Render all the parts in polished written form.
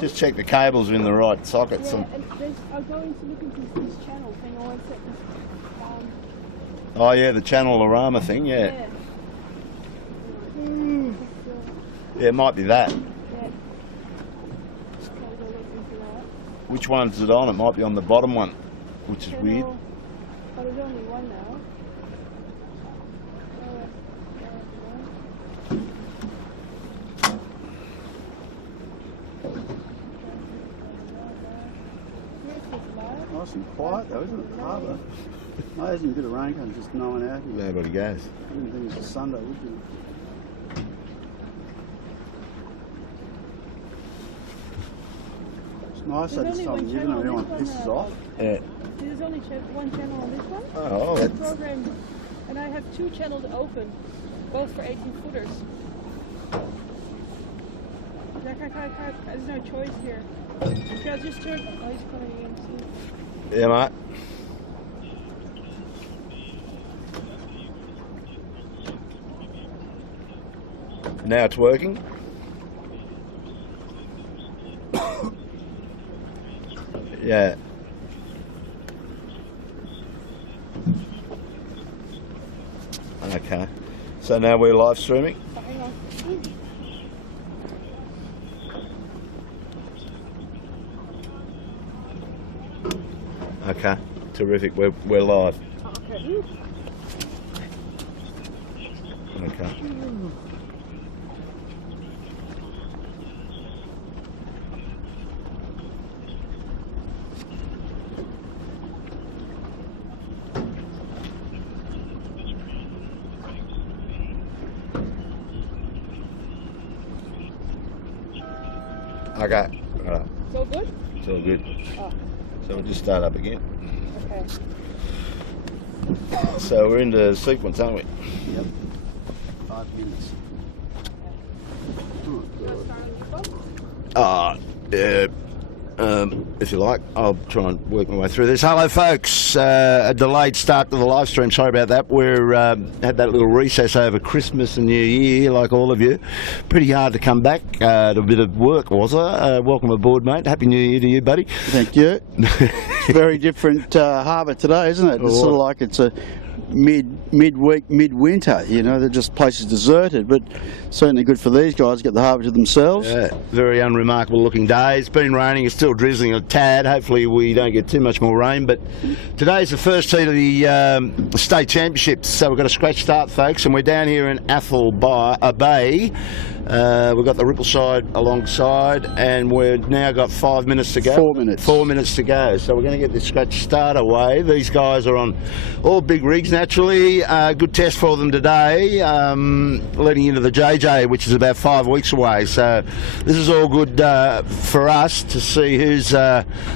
Just check the cables are in the right sockets. Yeah, and I'll go into look into this channel thing. I want to set this. Oh yeah, the channel-orama thing, yeah. Yeah, it might be that. Yeah. Just gotta go look into that. Which one's it on? It might be on the bottom one, which is Channel, weird. Oh, there's only one now. Nice and quiet though, isn't it? Harbour. No, there's a bit of rain coming, just no one out here. Nobody goes. I didn't think it was a Sunday, would you? It's nice at this time of year, when everyone pisses off. Yeah. There's only one channel on this one. Oh, It's that's... programmed, and I have 2 channels open, both for 18 footers. There's no choice here. Should I just turn? Oh, he's coming in too. Yeah, mate. Now it's working. Yeah. Okay. So now we're live streaming. Oh, hang on. Okay. Terrific. We're live. Okay. Okay. Okay. All right. It's all good? It's all good. Oh, So we'll just start up again. okay. So we're into sequence, aren't we? Yep. 5 minutes. If you like, I'll try and work my way through this. Hello, folks. A delayed start to the live stream. Sorry about that. We're had that little recess over Christmas and New Year, like all of you. Pretty hard to come back. A bit of work, was it? Welcome aboard, mate. Happy New Year to you, buddy. Thank you. It's a very different harbour today, isn't it? It's sort of like it's a midweek, midwinter. You know, they're just places deserted, but certainly good for these guys to get the harbour to themselves. Yeah, very unremarkable looking day. It's been raining. It's still drizzling a tad. Hopefully we don't get too much more rain. But today's the first heat of the state championships, so we've got a scratch start, folks, and we're down here in Athol Bay. We've got the ripple side alongside, and we've now got 5 minutes to go. 4 minutes. 4 minutes to go. So we're going to get this scratch start away. These guys are on all big rigs naturally. Good test for them today, leading into the JJ, which is about 5 weeks away. So this is all good for us to see who's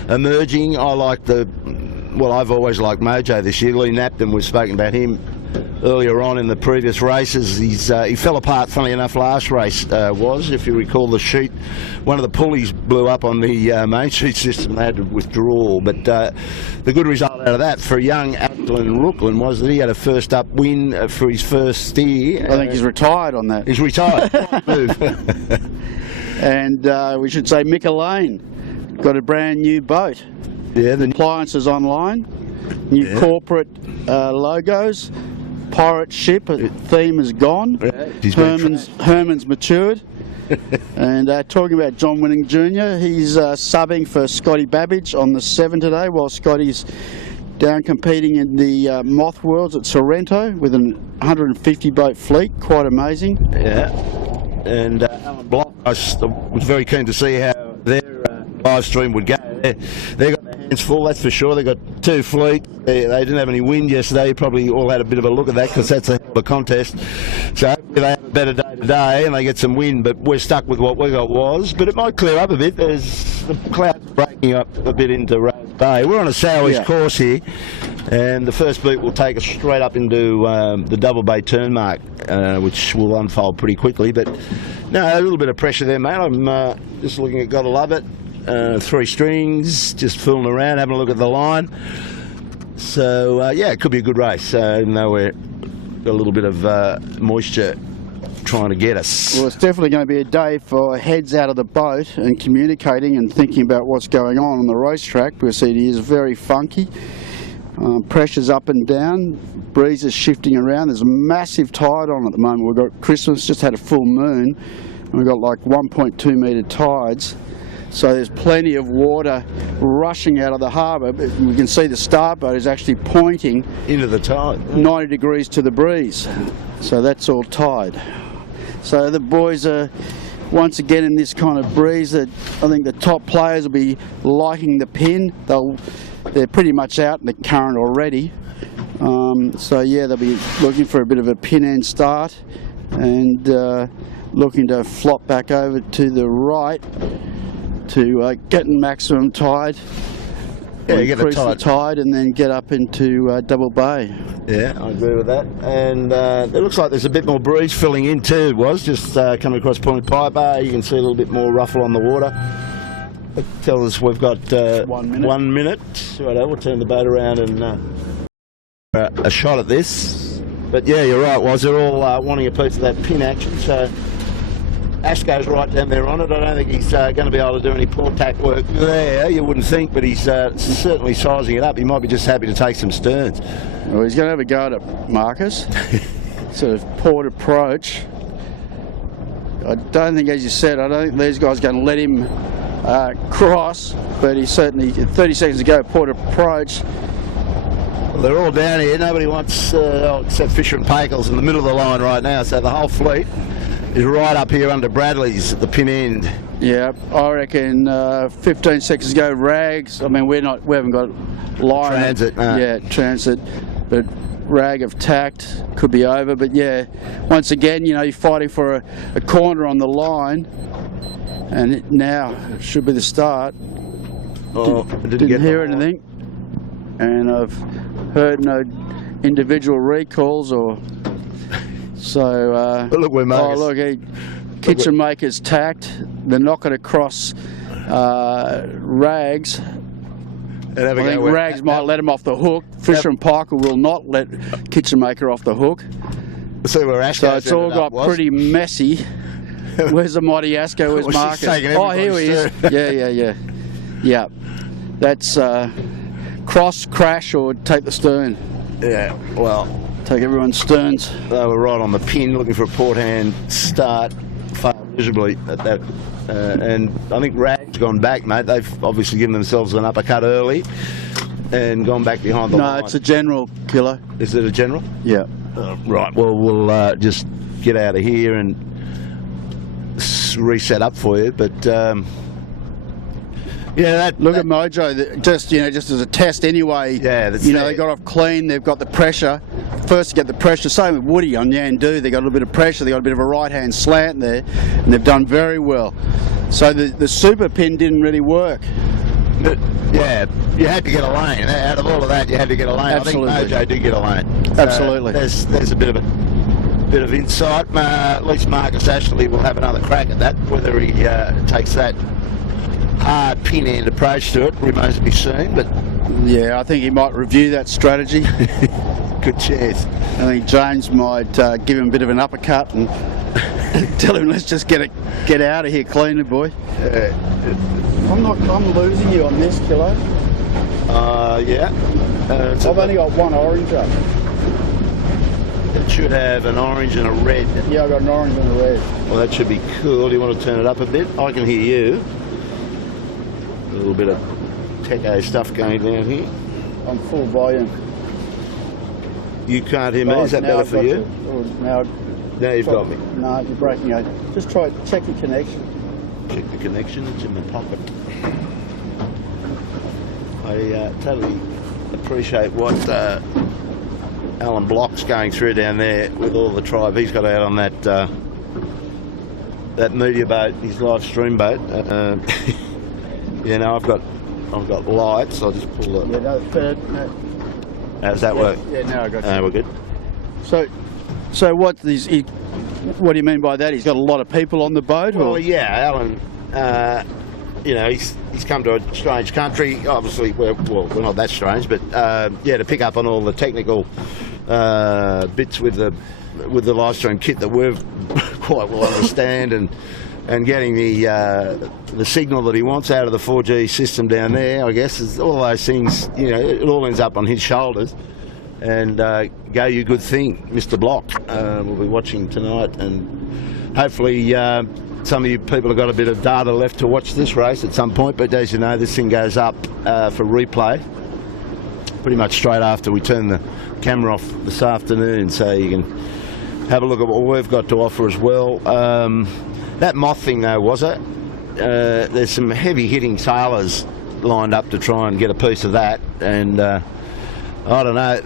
emerging. I've always liked Mojo this year. Lee Napton, we've spoken about him earlier on in the previous races. He fell apart, funnily enough, last race if you recall the sheet. One of the pulleys blew up on the main sheet system. They had to withdraw. But the good result out of that for young Ackland Rooklyn was that he had a first up win for his first steer. I think he's retired on that. He's retired. And we should say Mika Lane got a brand new boat. Yeah, the Appliances online, new corporate logos, pirate ship, theme is gone. Herman's matured. And talking about John Winning Jr., he's subbing for Scotty Babbage on the 7 today, while Scotty's down competing in the Moth Worlds at Sorrento with an 150 boat fleet. Quite amazing. Yeah. And Alan Block, I was very keen to see how their live stream would go. They got their hands full, that's for sure. They got 2 fleets. They didn't have any wind yesterday. You probably all had a bit of a look at that because that's a hell of a contest. So hopefully they have a better day today and they get some wind, but we're stuck with what we got but it might clear up a bit. There's the clouds breaking up a bit into Rose Bay. We're on a southeast course here, and the first beat will take us straight up into the Double Bay turn mark, which will unfold pretty quickly. But no, a little bit of pressure there, mate. I'm just looking at Gotta Love It. 3 strings, just fooling around, having a look at the line. So yeah, it could be a good race, even though we've got a little bit of moisture trying to get us. Well, it's definitely going to be a day for heads out of the boat and communicating and thinking about what's going on the racetrack, because it is very funky. Pressure's up and down, breeze is shifting around. There's a massive tide on at the moment. We've got Christmas, just had a full moon, and we've got like 1.2 metre tides. So there's plenty of water rushing out of the harbour. We can see the starboat is actually pointing into the tide, 90 degrees to the breeze. So that's all tide. So the boys are once again in this kind of breeze. That I think the top players will be liking the pin. They're pretty much out in the current already. So yeah, they'll be looking for a bit of a pin end start and looking to flop back over to the right to get in maximum tide, increase the tide, and then get up into Double Bay. Yeah, I agree with that. And it looks like there's a bit more breeze filling in too. Just coming across Point Pie Bay, you can see a little bit more ruffle on the water. It tells us we've got 1 minute. 1 minute. Righto, we'll turn the boat around and a shot at this. But yeah, you're right, Woz. They're all wanting a piece of that pin action. So Ashko's right down there on it. I don't think he's going to be able to do any port tack work there, you wouldn't think, but he's certainly sizing it up. He might be just happy to take some sterns. Well, he's going to have a go at it, Marcus. Sort of port approach. I don't think, as you said, I don't think these guys are going to let him cross, but he certainly, 30 seconds ago, port approach. Well, they're all down here. Nobody wants, except Fisher and Pakels in the middle of the line right now, so the whole fleet is right up here under Bradley's at the pin end. Yeah, I reckon 15 seconds ago, Rags. I mean, we haven't got line. Transit. No. Yeah, transit. But Rag have tacked, could be over. But yeah, once again, you know, you're fighting for a corner on the line, and it now should be the start. Oh, didn't hear anything, and I've heard no individual recalls or. So, look, we're oh look, Kitchen Maker's tacked. They're not going to cross Rags. I think Rags might let him off the hook. Fisher and Parker will not let Kitchen Maker off the hook. See where Ashko. So it's all got pretty messy. Where's the mighty Ashko? Where's Marcus? Oh, here he is. Yeah. That's cross, crash, or take the stern. Yeah, well, take everyone's sterns. They were right on the pin, looking for a port hand start, failed miserably at that. And I think Rag's gone back, mate. They've obviously given themselves an uppercut early and gone back behind the line. No, it's a general, Killer. Is it a general? Yeah. Right, well, we'll just get out of here and reset up for you, but yeah, look at Mojo, just as a test anyway. Yeah, that's they got off clean. They've got the pressure. First to get the pressure. Same with Woody on Yandu. They got a little bit of pressure. They got a bit of a right-hand slant there, and they've done very well. So the super pin didn't really work. But, yeah, you had to get a lane. Out of all of that, you had to get a lane. Absolutely. I think Mojo did get a lane. Absolutely. There's a bit of insight. At least Marcus Ashley will have another crack at that. Whether he takes that hard pin end approach to it remains to be seen, but yeah, I think he might review that strategy. Good chance. I think James might give him a bit of an uppercut and tell him, let's just get out of here cleanly, boy. I'm losing you on this, Kilo. Yeah. I've only got one orange up. It should have an orange and a red. Yeah, I've got an orange and a red. Well, that should be cool. Do you want to turn it up a bit? I can hear you. A little bit of techo stuff going down here. I'm full volume. You can't hear me? Is that better for you? Now you've got me. No, you're breaking out. Just check your connection. Check the connection. It's in my pocket. I totally appreciate what Alan Block's going through down there with all the tribe he's got out on that media boat, his live stream boat. I've got lights. I'll just pull the. No. How's that work? Yeah, now I got you. We're good. So what do you mean by that? He's got a lot of people on the boat? Well, yeah, Alan. He's come to a strange country. Obviously, we're not that strange, but to pick up on all the technical bits with the live stream kit that we've quite well understand, and getting the signal that he wants out of the 4G system down there, I guess, is all those things. It all ends up on his shoulders. And go you good thing, Mr. Block. We'll be watching tonight, and hopefully some of you people have got a bit of data left to watch this race at some point. But as you know, this thing goes up for replay pretty much straight after we turn the camera off this afternoon, so you can have a look at what we've got to offer as well. That moth thing though, was it? There's some heavy hitting sailors lined up to try and get a piece of that, and I don't know,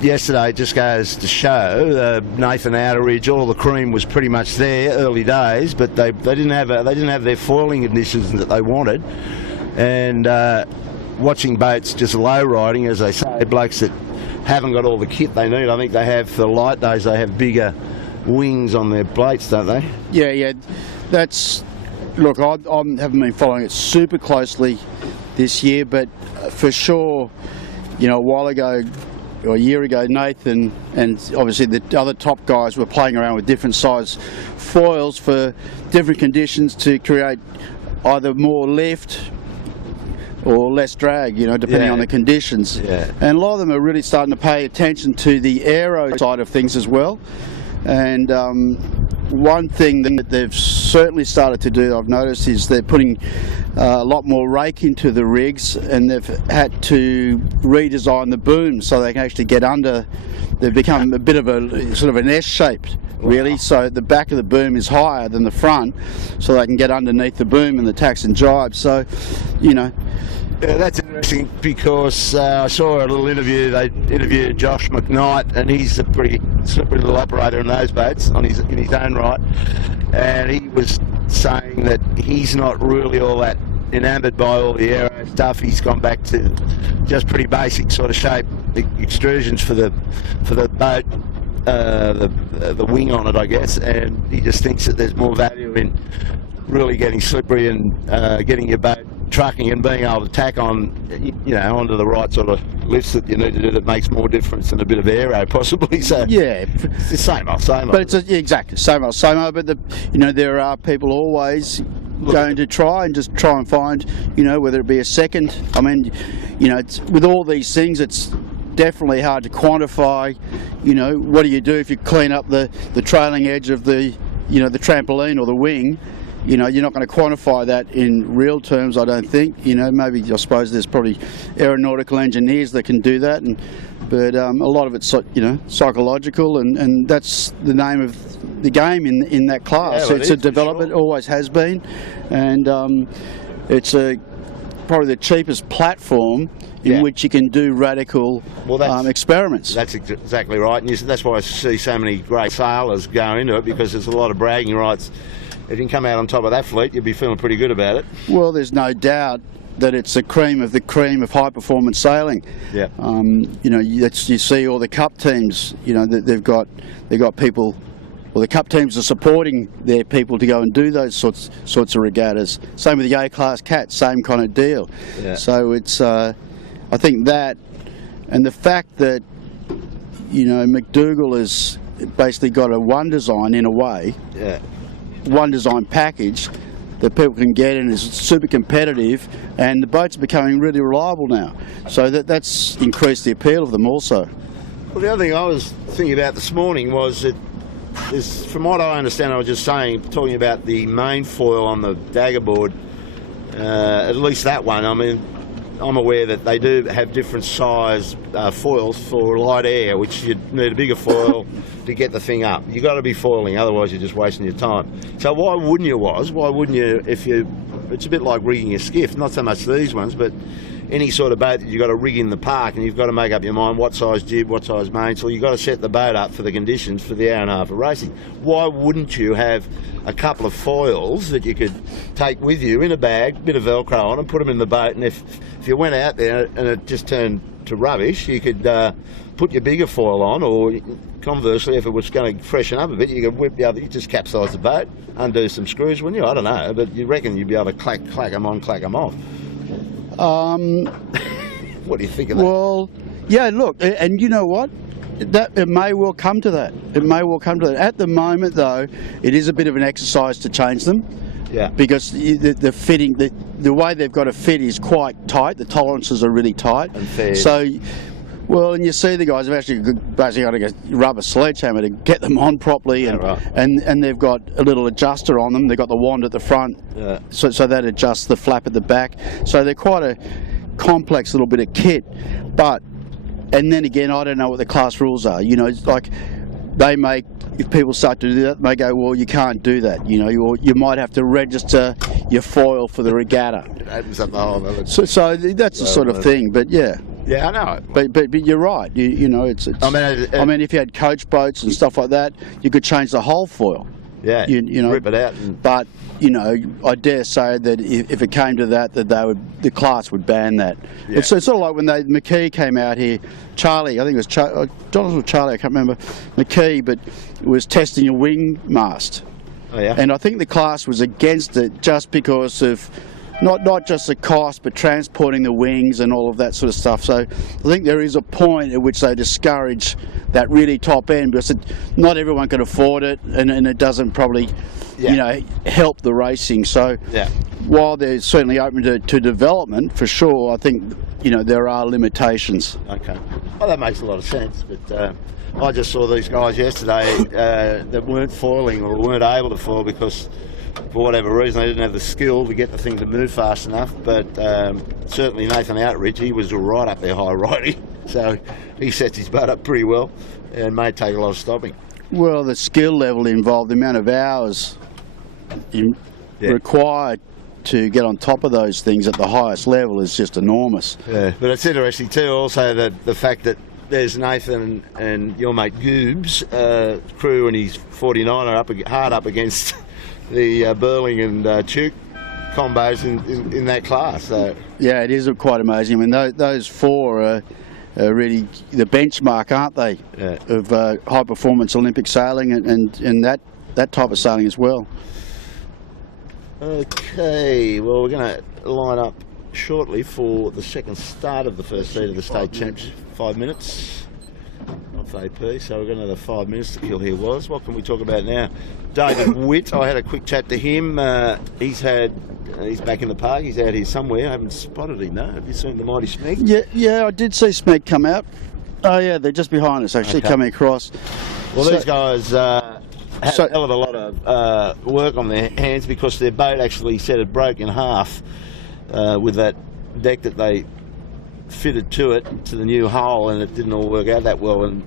yesterday it just goes to show Nathan Outeridge, all the cream was pretty much there early days, but they didn't have their foiling conditions that they wanted, and watching boats just low riding, as they say, blokes that haven't got all the kit they need. I think they have, for light days, they have bigger wings on their plates, don't they? Yeah, that's, look, I haven't been following it super closely this year, but for sure, a while ago, or a year ago, Nathan and obviously the other top guys were playing around with different size foils for different conditions to create either more lift or less drag, depending on the conditions. Yeah. And a lot of them are really starting to pay attention to the aero side of things as well. And one thing that they've certainly started to do, I've noticed, is they're putting a lot more rake into the rigs, and they've had to redesign the boom so they can actually get under. They've become a bit of a sort of an S-shape, really. Wow. So the back of the boom is higher than the front, so they can get underneath the boom and the tacks and jibes. So, Yeah, that's interesting, because I saw a little interview. They interviewed Josh McKnight, and he's a pretty slippery little operator in those boats in his own right. And he was saying that he's not really all that enamoured by all the aero stuff. He's gone back to just pretty basic sort of shape extrusions for the boat, the wing on it, I guess. And he just thinks that there's more value in really getting slippery and getting your boat trucking and being able to tack on, onto the right sort of lifts that you need to do, that makes more difference than a bit of aero possibly. So yeah, it's the same old. But it's exactly same old. But there are people always going to try and find, whether it be a second. I mean, it's, with all these things, it's definitely hard to quantify. What do you do if you clean up the trailing edge of the the trampoline or the wing? You're not going to quantify that in real terms, I don't think. Maybe, I suppose there's probably aeronautical engineers that can do that, but a lot of it's psychological, and that's the name of the game in that class. Yeah, it's a development, sure. Always has been, and it's probably the cheapest platform in which you can do radical experiments. That's exactly right, and that's why I see so many great sailors go into it, because there's a lot of bragging rights. If you can come out on top of that fleet, you'll be feeling pretty good about it. Well, there's no doubt that it's the cream of high performance sailing. Yeah. You see all the cup teams. They've got people. Well, the cup teams are supporting their people to go and do those sorts of regattas. Same with the A-class Cat, same kind of deal. Yeah. So it's I think that, and the fact that McDougall has basically got a one design in a way. Yeah. One design package that people can get in is super competitive, and the boats are becoming really reliable now. So that's increased the appeal of them also. Well, the other thing I was thinking about this morning was that, from what I understand, I was just talking about the main foil on the dagger board, at least that one. I mean, I'm aware that they do have different size foils for light air, which you need a bigger foil to get the thing up. You've got to be foiling, otherwise you're just wasting your time. So why wouldn't you, it's a bit like rigging a skiff, not so much these ones, but any sort of boat that you've got to rig in the park, and you've got to make up your mind what size jib, what size mainsail. You've got to set the boat up for the conditions for the hour and a half of racing. Why wouldn't you have a couple of foils that you could take with you in a bag, bit of Velcro on, and put them in the boat, and if you went out there and it just turned to rubbish, you could put your bigger foil on, or conversely, if it was going to freshen up a bit, you could whip the other, you just capsize the boat, undo some screws, wouldn't you? I don't know, but you reckon you'd be able to clack them on, clack them off. What do you think of that? Well, yeah, look, and you know what? it may well come to that. It may well come to that. At the moment, though, it is a bit of an exercise to change them. Yeah. Because the fitting, the way they've got to fit is quite tight. The tolerances are really tight. And fair. So, well, and you see the guys have actually basically got to get rubber sledgehammer to get them on properly, and right. and they've got a little adjuster on them. They've got the wand at the front, so that adjusts the flap at the back. So they're quite a complex little bit of kit. But, and then again, I don't know what the class rules are. You know, it's like they make. If people start to do that, they go, well, you can't do that. You know, you might have to register your foil for the regatta. It opens up the whole other. So that's the sort of thing. But yeah. Yeah, I know. But you're right. You know, it's I mean, if you had coach boats and stuff like that, you could change the whole foil. Yeah. You know, rip it out. But you know, I dare say that if it came to that the class would ban that. Yeah. It's sort of like when McKee came out here. Charlie, I think it was Jonathan or Charlie, I can't remember. McKee, but was testing a wing mast. Oh yeah. And I think the class was against it just because of not just the cost, but transporting the wings and all of that sort of stuff. So I think there is a point at which they discourage that really top end, because not everyone can afford it, and it doesn't probably, you know, help the racing. So while they're certainly open to development, for sure, I think, you know, there are limitations. Okay. Well, that makes a lot of sense, but I just saw these guys yesterday that weren't foiling or weren't able to foil because, for whatever reason, they didn't have the skill to get the thing to move fast enough. But certainly Nathan Outridge, he was right up there high riding, so he sets his butt up pretty well and may take a lot of stopping. Well, the skill level involved, the amount of hours required to get on top of those things at the highest level is just enormous. Yeah, but it's interesting too also that the fact that there's Nathan and your mate Goob's crew and his 49er hard up against the Burling and Tuke combos in that class. So. Yeah, it is quite amazing. I mean, those four are really the benchmark, aren't they, of high performance Olympic sailing and that type of sailing as well. Okay, well, we're going to line up shortly for the second start of the first heat of the state championship. 5 minutes off AP, so we've got another 5 minutes to kill here. What can we talk about now? David Witt, I had a quick chat to him. He's back in the park. He's out here somewhere. I haven't spotted him, no. Have you seen the mighty Smeg? Yeah, I did see Smeg come out. Oh yeah, they're just behind us actually, coming across. Well, these guys had a hell of a lot of work on their hands because their boat actually said it broke in half with that deck that they fitted to the new hull, and it didn't all work out that well. And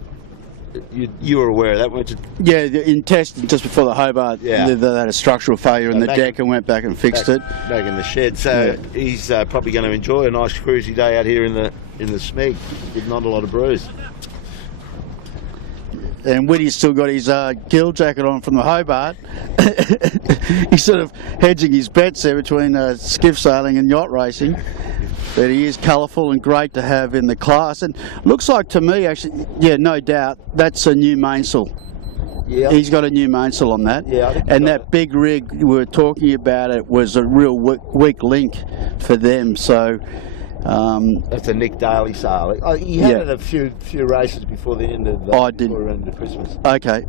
you were aware of that, weren't you? Yeah, in testing just before the Hobart, they had a structural failure in the deck and went back and fixed it. Back in the shed. So he's probably going to enjoy a nice cruisy day out here in the Smeg with not a lot of bruise. And Whitty's still got his gill jacket on from the Hobart. He's sort of hedging his bets there between skiff sailing and yacht racing. But he is colourful and great to have in the class. And looks like to me, actually, no doubt, that's a new mainsail. Yeah. He's got a new mainsail on that. Yeah. And that big rig we were talking about, it was a real weak link for them. So. That's a Nick Daly sail. He had it a few races before the end of Christmas. Okay.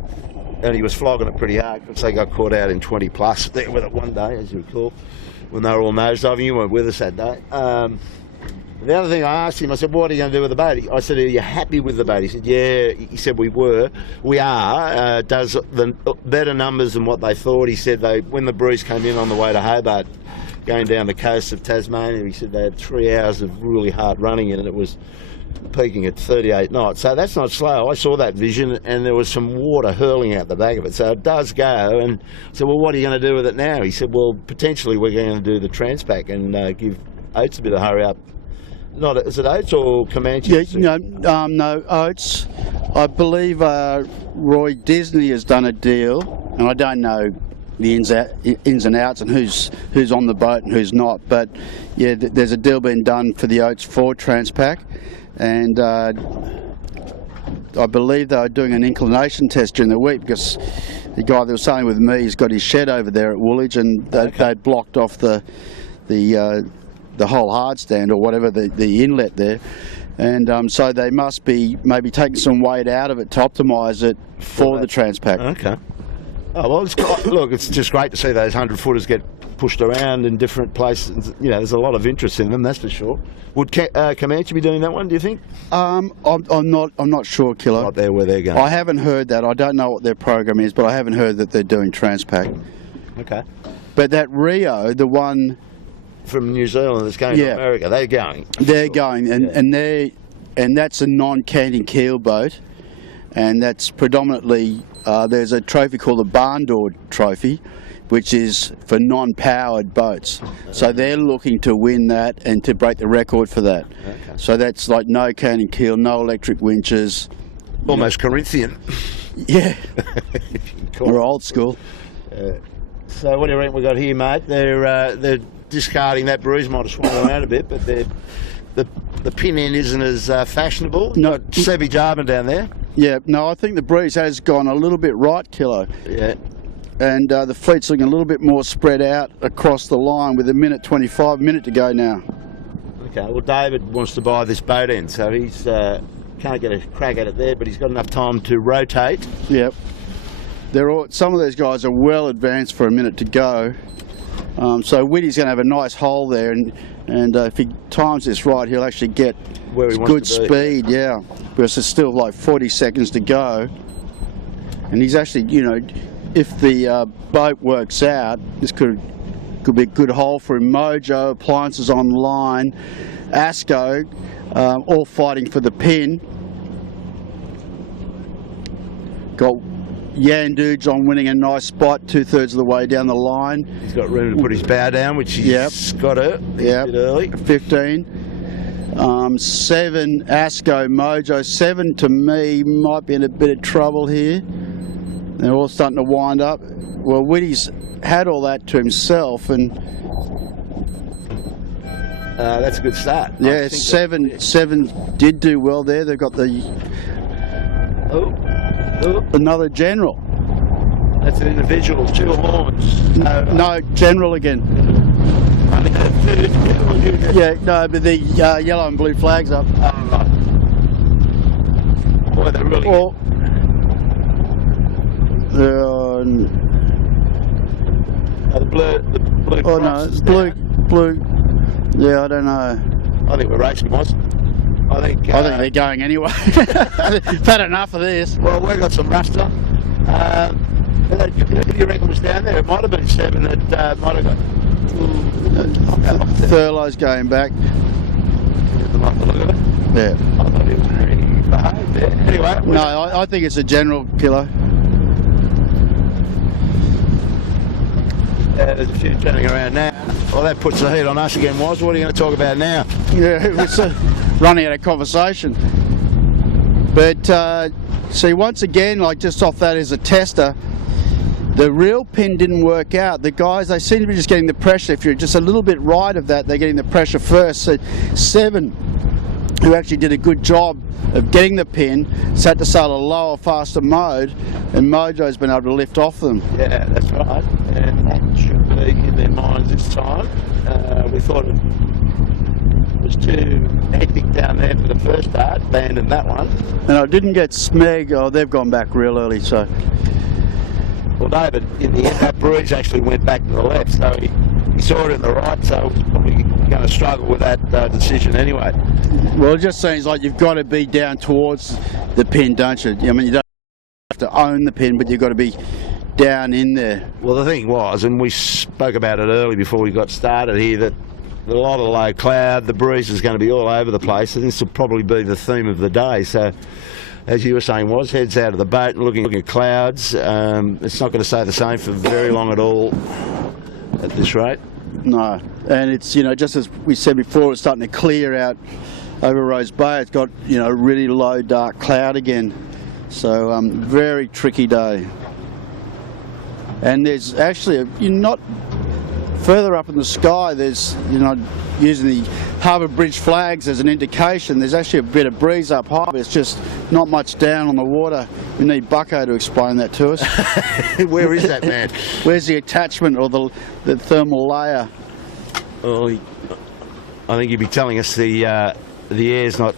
And he was flogging it pretty hard because they got caught out in 20 plus there with it one day, as you recall, when they were all nosediving. You weren't with us that day. The other thing I asked him, I said, what are you going to do with the boat? I said, are you happy with the boat? He said, yeah. He said, we are. Does the better numbers than what they thought. He said when the breeze came in on the way to Hobart, going down the coast of Tasmania, he said they had 3 hours of really hard running in it. It was peaking at 38 knots. So that's not slow. I saw that vision, and there was some water hurling out the back of it. So it does go. And I said, well, what are you going to do with it now? He said, well, potentially we're going to do the Transpac and give Oates a bit of hurry up. Is it Oates or Comanche? Yeah, no, Oates. I believe Roy Disney has done a deal, and I don't know the ins and outs and who's on the boat and who's not, but yeah, there's a deal being done for the Oates Ford Transpac, and I believe they were doing an inclination test during the week because the guy that was sailing with me, he's got his shed over there at Woolwich, and they'd blocked off the whole hard stand or whatever, the inlet there, And so they must be maybe taking some weight out of it to optimise it for the Transpac. Okay. Oh, well, look, it's just great to see those 100-footers get pushed around in different places. You know, there's a lot of interest in them, that's for sure. Would Comanche be doing that one, do you think? I'm not sure, Kilo. Right there where they're going. I haven't heard that. I don't know what their program is, but I haven't heard that they're doing Transpac. Okay. But that Rio, the one from New Zealand that's going to America, they're going. They're going, and that's a non-canting keel boat, and that's predominantly there's a trophy called the Barn Door Trophy, which is for non-powered boats. So they're looking to win that and to break the record for that. Okay. So that's like no canting keel, no electric winches. Almost Corinthian. Yeah. We're old school. So what do you reckon we got here, mate? They're discarding that breeze. Might have swung around a bit, but the pin end isn't as fashionable. No, Sebi Jarman down there. Yeah, no, I think the breeze has gone a little bit right, Kilo. Yeah. And the fleet's looking a little bit more spread out across the line with a minute 25 to go now. Okay, well David wants to buy this boat end, so he's can't get a crack at it there, but he's got enough time to rotate. Yep. Some of those guys are well advanced for a minute to go. So Whitty's going to have a nice hole there, and if he times this right, he'll actually get good speed, yeah. Because there's still like 40 seconds to go. And he's actually, you know, if the boat works out, this could be a good hole for him. Mojo, Appliances on line, Asco, all fighting for the pin. Got Yandu John winning a nice spot 2/3 of the way down the line. He's got room to put his bow down, which he's got it a bit early. 15. 7 Asco Mojo. 7 to me might be in a bit of trouble here. They're all starting to wind up. Well, Whitty's had all that to himself, and that's a good start. Yeah, 7 did do well there. They've got the another General. That's an individual, 2 horns. No, General again. Yeah, no, but the yellow and blue flags up. Right. Boy, they're really. The blue. Oh no, it's blue. Yeah, I don't know. I think we're racing, boys. I think they're going anyway. I've had enough of this. Well, we've got some muster. Who do you reckon was down there? It might have been 7 that might have got. Thurlow's going back. Yeah. I thought he was very behaved there. Anyway. No, I think it's a General, Kilo. There's a few turning around now. Well, that puts the heat on us again, Woz. What are you going to talk about now? Yeah, it's running out of conversation. But see, once again, like just off that as a tester, the real pin didn't work out. The guys, they seem to be just getting the pressure. If you're just a little bit right of that, they're getting the pressure first. So 7, who actually did a good job of getting the pin, had to sail a lower, faster mode, and Mojo's been able to lift off them. Yeah, that's right. And that should be in their minds this time. We thought it was too hectic down there for the first start, abandoned that one. And I didn't get Smeg. Oh, they've gone back real early, so. Well, no, but in the end, that breeze actually went back to the left, so he saw it in the right, so he's probably going to struggle with that decision anyway. Well, it just seems like you've got to be down towards the pin, don't you? I mean, you don't have to own the pin, but you've got to be down in there. Well, the thing was, and we spoke about it early before we got started here, that a lot of low cloud, the breeze is going to be all over the place, and this will probably be the theme of the day. So, as you were saying, Woz, heads out of the boat and looking at clouds. It's not going to stay the same for very long at all at this rate. No, and it's, you know, just as we said before, it's starting to clear out over Rose Bay. It's got, you know, really low dark cloud again. So very tricky day. And there's actually, you're not further up in the sky, there's, you know, using the Harbour Bridge flags as an indication, there's actually a bit of breeze up high, but it's just not much down on the water. We need Bucko to explain that to us. Where is that, man? Where's the attachment or the thermal layer? Well, I think you'd be telling us the the air's not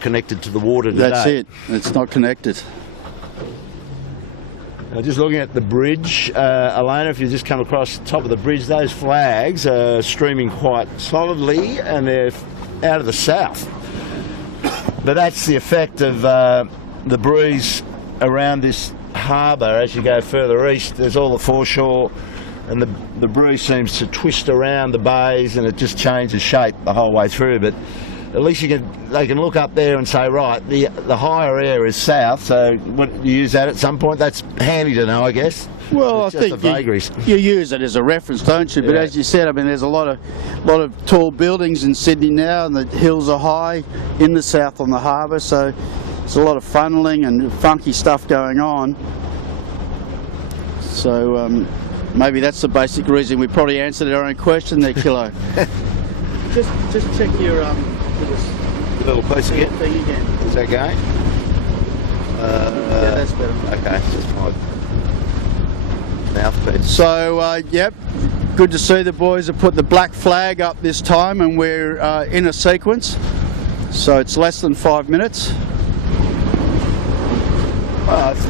connected to the water today. That's it. It's not connected. Just looking at the bridge, Elena, if you just come across the top of the bridge, those flags are streaming quite solidly and they're out of the south. But that's the effect of the breeze around this harbour. As you go further east, there's all the foreshore, and the breeze seems to twist around the bays and it just changes shape the whole way through. But at least they can look up there and say, right, the higher air is south, so what, you use that at some point? That's handy to know, I guess. Well, it's I just think you use it as a reference, don't you? But Yeah. as you said, I mean, there's a lot of tall buildings in Sydney now, and the hills are high in the south on the harbour, so there's a lot of funneling and funky stuff going on. So maybe that's the basic reason. We probably answered our own question there, Kilo. just check your The little piece again. thing again. Is that going? Yeah, that's better. Okay, it's just my mouthpiece. So, yep, good to see the boys have put the black flag up this time, and we're in a sequence. So it's less than 5 minutes. Well, it's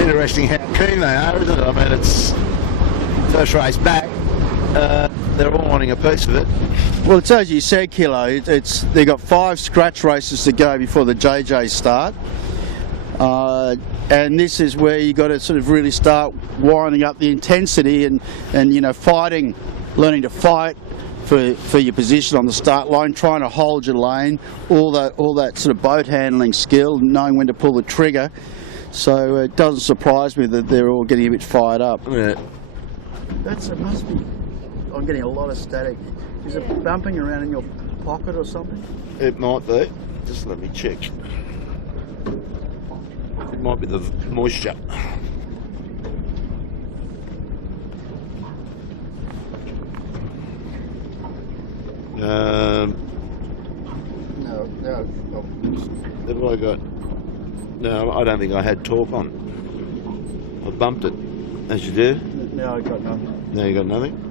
interesting how keen they are, isn't it? I mean, it's first race back. They're all wanting a piece of it. Well, it's as you said, Kilo. They've got 5 scratch races to go before the JJs start. And this is where you got to sort of really start winding up the intensity and you know, fighting, learning to fight for your position on the start line, trying to hold your lane, all that sort of boat handling skill, knowing when to pull the trigger. So it doesn't surprise me that they're all getting a bit fired up. Yeah. It must be. I'm getting a lot of static. Is it bumping around in your pocket or something? It might be. Just let me check. It might be the moisture. No. Have I got? No, I don't think I had torque on. I bumped it, as you do. No, I got nothing. No, you got nothing?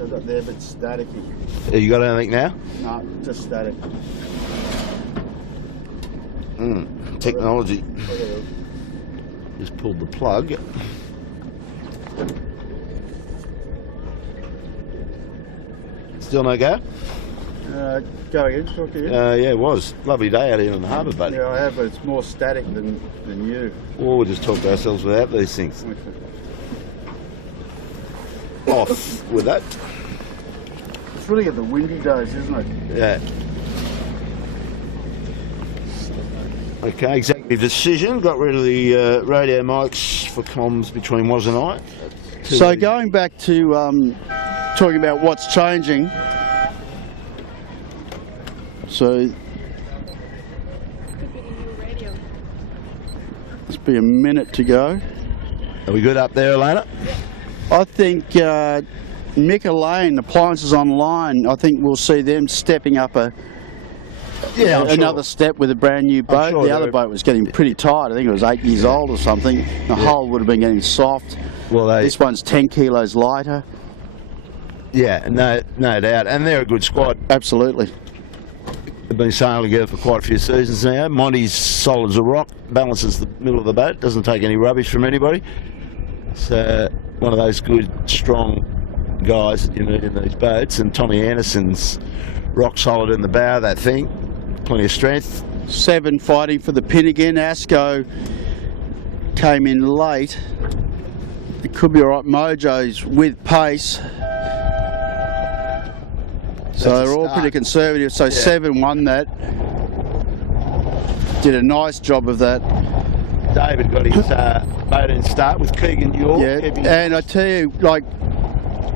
I've got there, but staticky. Have you got anything now? No, just static. Technology. Just pulled the plug. Still no go? Go again, talk again. Yeah, it was. Lovely day out here on the harbour, buddy. Yeah, I have, but it's more static than you. Or we'll just talk to ourselves without these things. Off with that. It's really at the windy days, isn't it? Yeah. Okay, executive decision. Got rid of the radio mics for comms between Woz and I. So going back to talking about what's changing. So Could be the new radio. must be a minute to go. Are we good up there, Elena? I think Mick Lane, Appliances Online, I think we'll see them stepping up another step with a brand new boat. sure The other boat was getting pretty tight. I think it was 8 years old or something. The hull would have been getting soft. Well, This one's 10 kilos lighter. Yeah, no doubt. And they're a good squad. Absolutely. They've been sailing together for quite a few seasons now. Monty's solid as a rock, balances the middle of the boat, doesn't take any rubbish from anybody. So one of those good, strong guys you need in these boats. And Tommy Anderson's rock solid in the bow of that thing. Plenty of strength. 7 fighting for the pin again. Asco came in late. It could be all right. Mojo's with pace. So they're all pretty conservative. So 7 won that. Did a nice job of that. David got his boat in start with Keegan York. Yeah, and I tell you, like,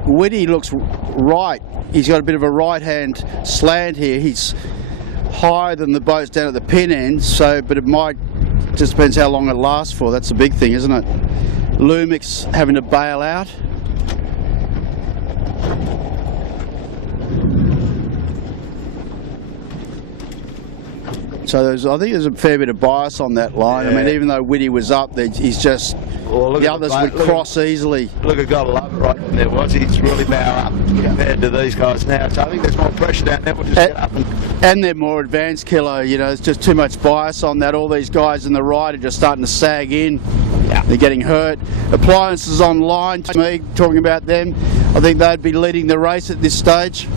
Whitty looks right. He's got a bit of a right-hand slant here. He's higher than the boats down at the pin end, but it might, just depends how long it lasts for. That's the big thing, isn't it? Lumix having to bail out. So I think there's a fair bit of bias on that line. I mean, even though Whitty was up, he's just, the others would cross easily. Look at God Lover right than there was. He's really bow up compared to these guys now. So I think there's more pressure down there. We'll just get up and they're more advanced, Kilo. You know, there's just too much bias on that. All these guys in the right are just starting to sag in. Yeah. They're getting hurt. Appliances online, to me, talking about them, I think they'd be leading the race at this stage.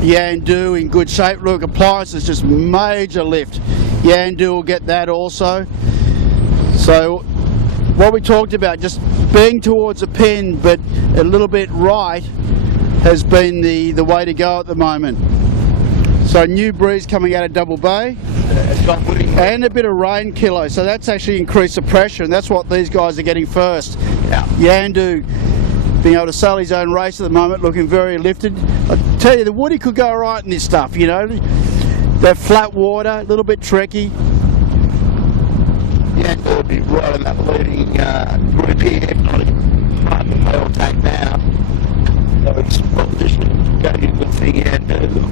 Yandu in good shape. Look, Appliances just major lift. Yandu will get that also. So what we talked about, just being towards a pin but a little bit right, has been the way to go at the moment. So new breeze coming out of Double Bay and a bit of rain, Kilo, so that's actually increased the pressure, and that's what these guys are getting first. Yandu being able to sail his own race at the moment, looking very lifted. I tell you, the woody could go right in this stuff, you know. That flat water, a little bit tricky. Yandu would be right in that leading group here, if not in the tail tank now. So it's probably going to be a good thing, Yandu.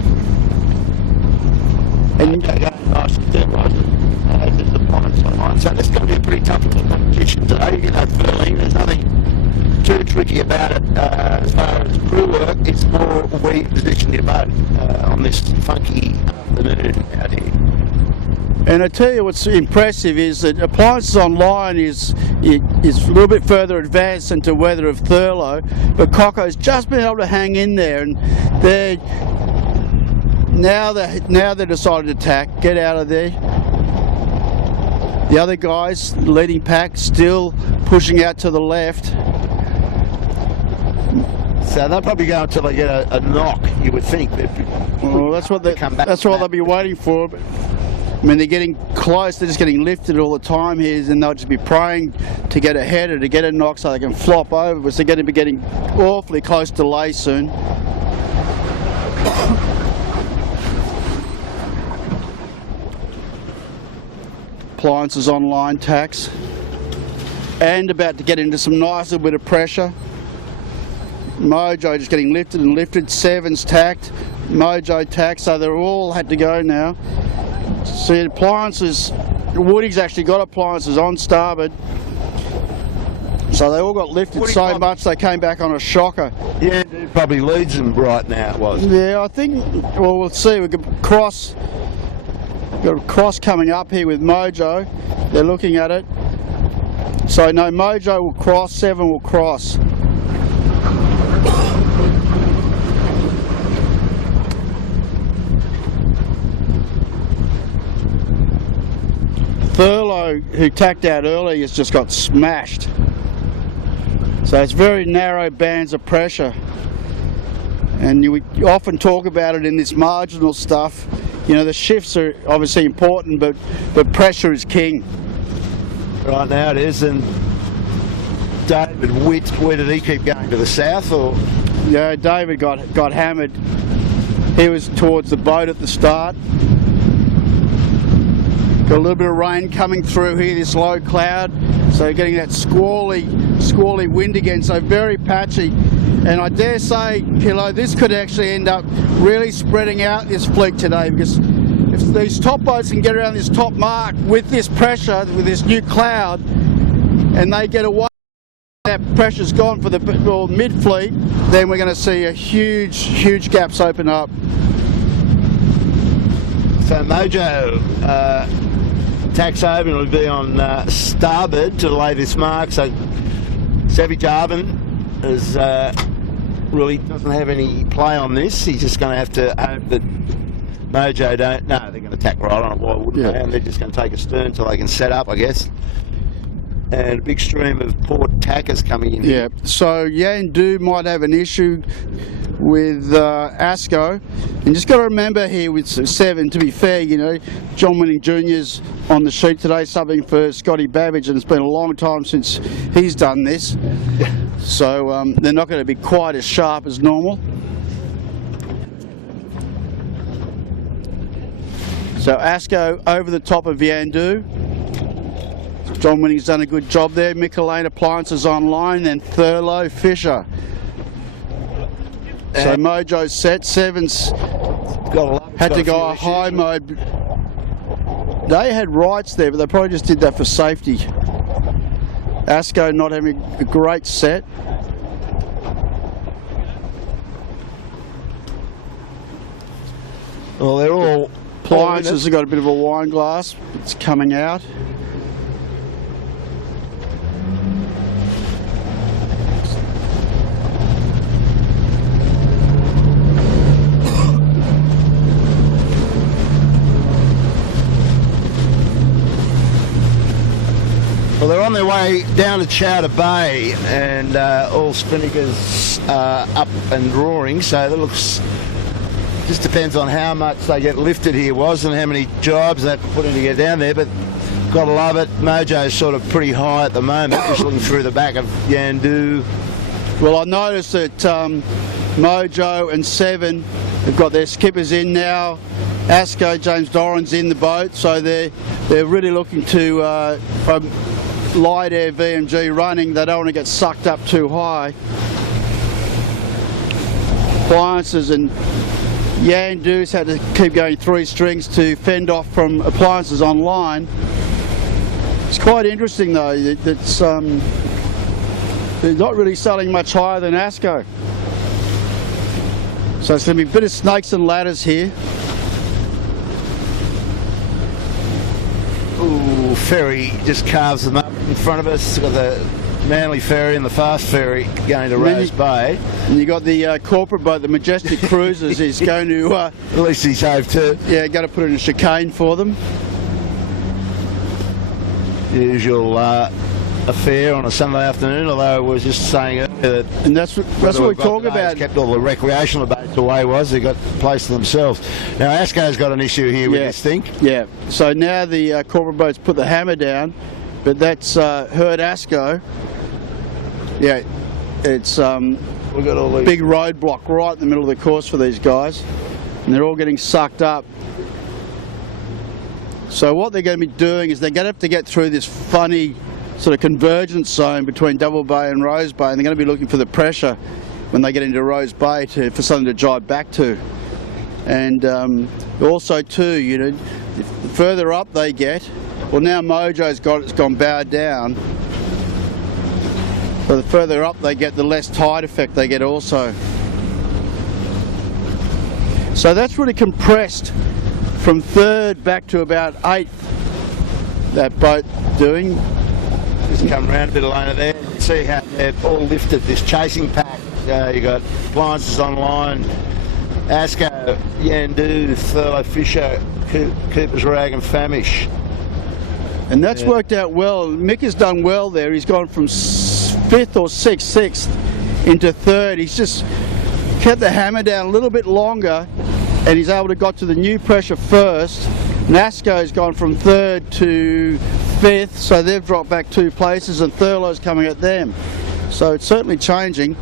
And nice to do there's the points online. So it's going to be a pretty tough competition today. You know, feeling there's nothing too tricky about it as far as crew work. It's more where you position your boat on this funky afternoon out here. And I tell you what's impressive is that Appliances Online is a little bit further advanced into weather of Thurlow, but Coco's just been able to hang in there, and they're now they decided to attack, get out of there. The other guys, leading pack, still pushing out to the left. So they'll probably go until they get a knock, you would think. Well, that's what they'll be waiting for. But, I mean, they're getting close, they're just getting lifted all the time here, and they'll just be praying to get ahead or to get a knock so they can flop over, but they're going to be getting awfully close to lay soon. Appliances Online tacks, and about to get into some nice little bit of pressure. Mojo just getting lifted and lifted. Sevens tacked, Mojo tacked, so they're all had to go now. See, Appliances, Woody's actually got Appliances on starboard, so they all got lifted Woody so much they came back on a shocker. Yeah, it probably leads them right now, it was. Yeah, I think, well, we'll see. We've got a cross coming up here with Mojo. They're looking at it. So no, Mojo will cross, Seven will cross. Thurlow, who tacked out early, has just got smashed. So it's very narrow bands of pressure. And you often talk about it in this marginal stuff. You know, the shifts are obviously important, but pressure is king. Right now it is. And David Witt, where did he keep going? To the south, or? Yeah, David got hammered. He was towards the boat at the start. Got a little bit of rain coming through here, this low cloud. So getting that squally wind again, so very patchy. And I dare say, Kilo, this could actually end up really spreading out this fleet today, because if these top boats can get around this top mark with this pressure, with this new cloud, and they get away, that pressure's gone for the mid-fleet, then we're going to see a huge gaps open up. So Mojo tacks over and will be on starboard to lay this mark. So Savvy Jarvin is really doesn't have any play on this. He's just going to have to hope that Mojo don't. No, they're going to tack right on it. Why wouldn't they? And they're just going to take a stern until they can set up, I guess. And a big stream of port tackers coming in. Yeah. So Yandu might have an issue with Asco, and just got to remember here with Seven, to be fair, you know, John Winning Jr.'s on the sheet today subbing for Scotty Babbage, and it's been a long time since he's done this, so they're not going to be quite as sharp as normal. So Asco over the top of Yandu. John Winning's done a good job there. Michelin Appliances Online, then Thurlow, Fisher. So Mojo's set, Seven's had to go a high mode. They had rights there, but they probably just did that for safety. ASCO not having a great set. Well, they're all... Appliances have got a bit of a wine glass. It's coming out. Well, they're on their way down to Chowder Bay, and all spinnakers up and roaring, so that looks... Just depends on how much they get lifted here, and how many jibes they have to put in to get down there, but gotta love it. Mojo's sort of pretty high at the moment, just looking through the back of Yandu. Well, I noticed that Mojo and Seven have got their skippers in now. ASCO, James Doran's in the boat, so they're really looking to light air VMG running. They don't want to get sucked up too high. Appliances and Yandu's had to keep going 3 strings to fend off from appliances online. It's quite interesting though that they're not really selling much higher than ASCO. So it's going to be a bit of snakes and ladders here. Ooh, ferry just carves them up in front of us. Got the Manly ferry and the fast ferry going to Rose Bay. And you got the corporate boat, the Majestic Cruises, is going to... at least he's hove too. Yeah, going to put in a chicane for them. Usual affair on a Sunday afternoon, although I was just saying earlier that... And that's what we talk about. Kept all the recreational boats away, they got a place to themselves. Now ASCO's got an issue here with this thing. Yeah, so now the corporate boats put the hammer down, but that's hurt ASCO. Yeah, it's We've got all these big roadblock right in the middle of the course for these guys, and they're all getting sucked up. So what they're going to be doing is they're going to have to get through this funny sort of convergence zone between Double Bay and Rose Bay, and they're going to be looking for the pressure when they get into Rose Bay for something to jibe back to. And also too, you know, the further up they get, well now Mojo's gone bowed down. So the further up they get, the less tide effect they get also. So that's really compressed from 3rd back to about 8th, that boat doing. Just come around a bit alone there. See how they've all lifted this chasing pack. You got appliances online, ASCO, Yandu, Thurlow Fisher, Cooper's Rag and Famish. And that's worked out well. Mick has done well there. He's gone from 5th or 6th into 3rd. He's just kept the hammer down a little bit longer, and he's able to got to the new pressure first. And ASCO's gone from 3rd to 5th, so they've dropped back 2 places, and Thurlow's coming at them. So it's certainly changing.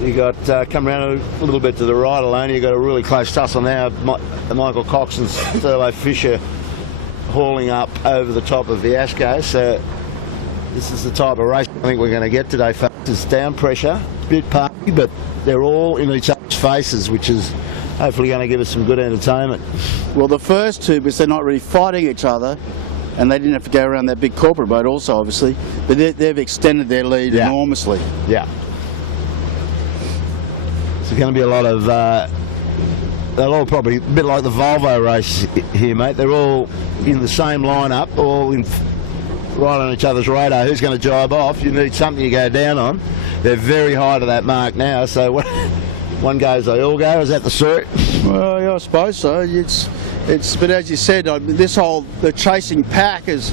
You got come around a little bit to the right alone. You got a really close tussle now. Michael Cox and Thurlow Fisher hauling up over the top of the ASCO. So this is the type of race I think we're going to get today, folks. It's down pressure, a bit party, but they're all in each other's faces, which is hopefully going to give us some good entertainment. Well, the first two, because they're not really fighting each other, and they didn't have to go around that big corporate boat also, obviously, but they've extended their lead enormously. Yeah. There's going to be a lot of, they'll all probably, a bit like the Volvo race here, mate. They're all in the same lineup, all in right on each other's radar. Who's going to jibe off? You need something to go down on. They're very high to that mark now, so when one goes, they all go. Is that the story? Well, yeah, I suppose so. It's but as you said, the chasing pack has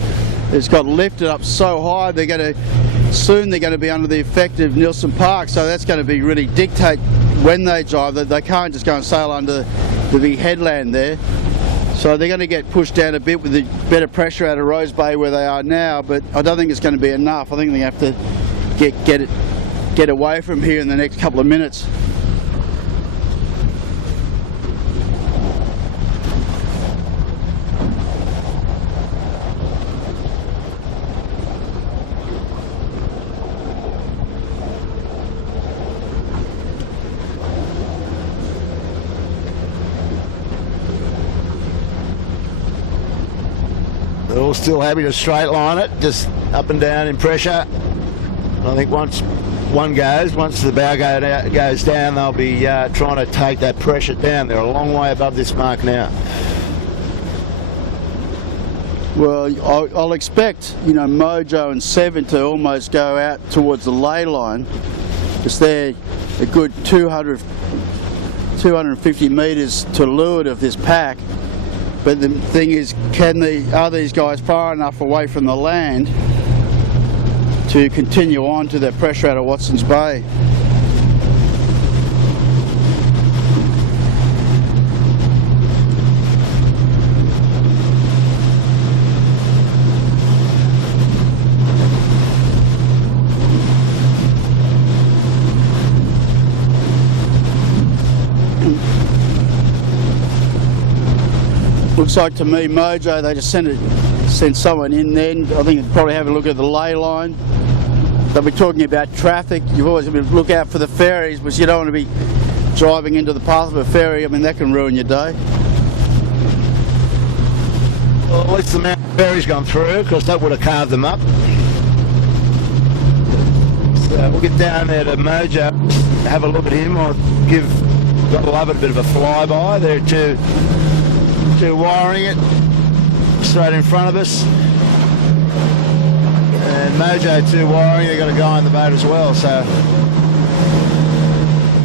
got lifted up so high. They're going to be under the effect of Nielsen Park, so that's going to be really dictate when they jibe. They can't just go and sail under the big headland there. So they're going to get pushed down a bit with the better pressure out of Rose Bay where they are now, but I don't think it's going to be enough. I think they have to get away from here in the next couple of minutes. They're all still happy to straight line it, just up and down in pressure. I think once the bow goes down, they'll be trying to take that pressure down. They're a long way above this mark now. Well, I'll expect, Mojo and Seven to almost go out towards the ley line, because they're a good 250 metres to leeward of this pack. But the thing is, are these guys far enough away from the land to continue on to their pressure out of Watson's Bay? Looks like to me, Mojo, they just sent someone in then. I think they'd probably have a look at the ley line. They'll be talking about traffic. You've always got to look out for the ferries, because you don't want to be driving into the path of a ferry. I mean, that can ruin your day. Well, at least the amount of ferries gone through, because that would have carved them up. So we'll get down there to Mojo, have a look at him. I'll give God love it a bit of a flyby. They're two wiring it straight in front of us, and Mojo 2 wiring. They've got a guy in the boat as well, so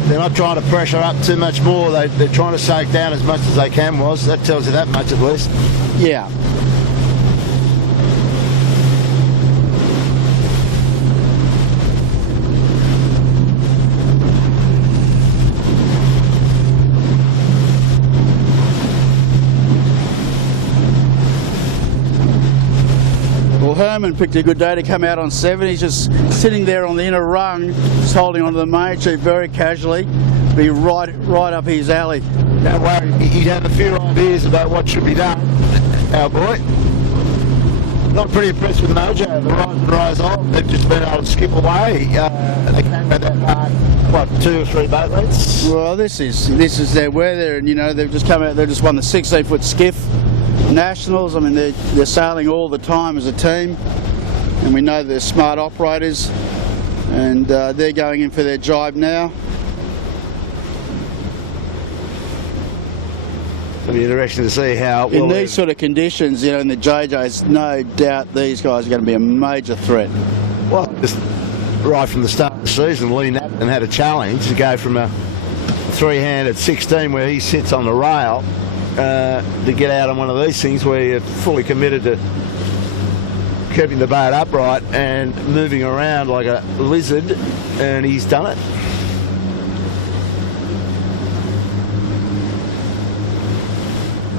they're not trying to pressure up too much more. They're trying to soak down as much as they can. That tells you that much at least. Yeah. Herman picked a good day to come out on 7. He's just sitting there on the inner rung, just holding onto the main sheet very casually. Be right up his alley. Don't worry, he'd have a few ideas about what should be done, our boy. Not pretty impressed with Mojo. The rise and rise on. They've just been able to skip away. They came at that mark, what, 2 or 3 boat lengths? Well, this is their weather, and they've just come out. They've just won the 16-foot skiff nationals. I mean, they're sailing all the time as a team, and we know they're smart operators, and they're going in for their jibe now. It'll be interesting to see how in these sort of conditions, in the JJs, no doubt these guys are going to be a major threat. Well, just right from the start of the season, Lee Napton had a challenge to go from a 3-handed 16 where he sits on the rail to get out on one of these things where you're fully committed to keeping the boat upright and moving around like a lizard, and he's done it.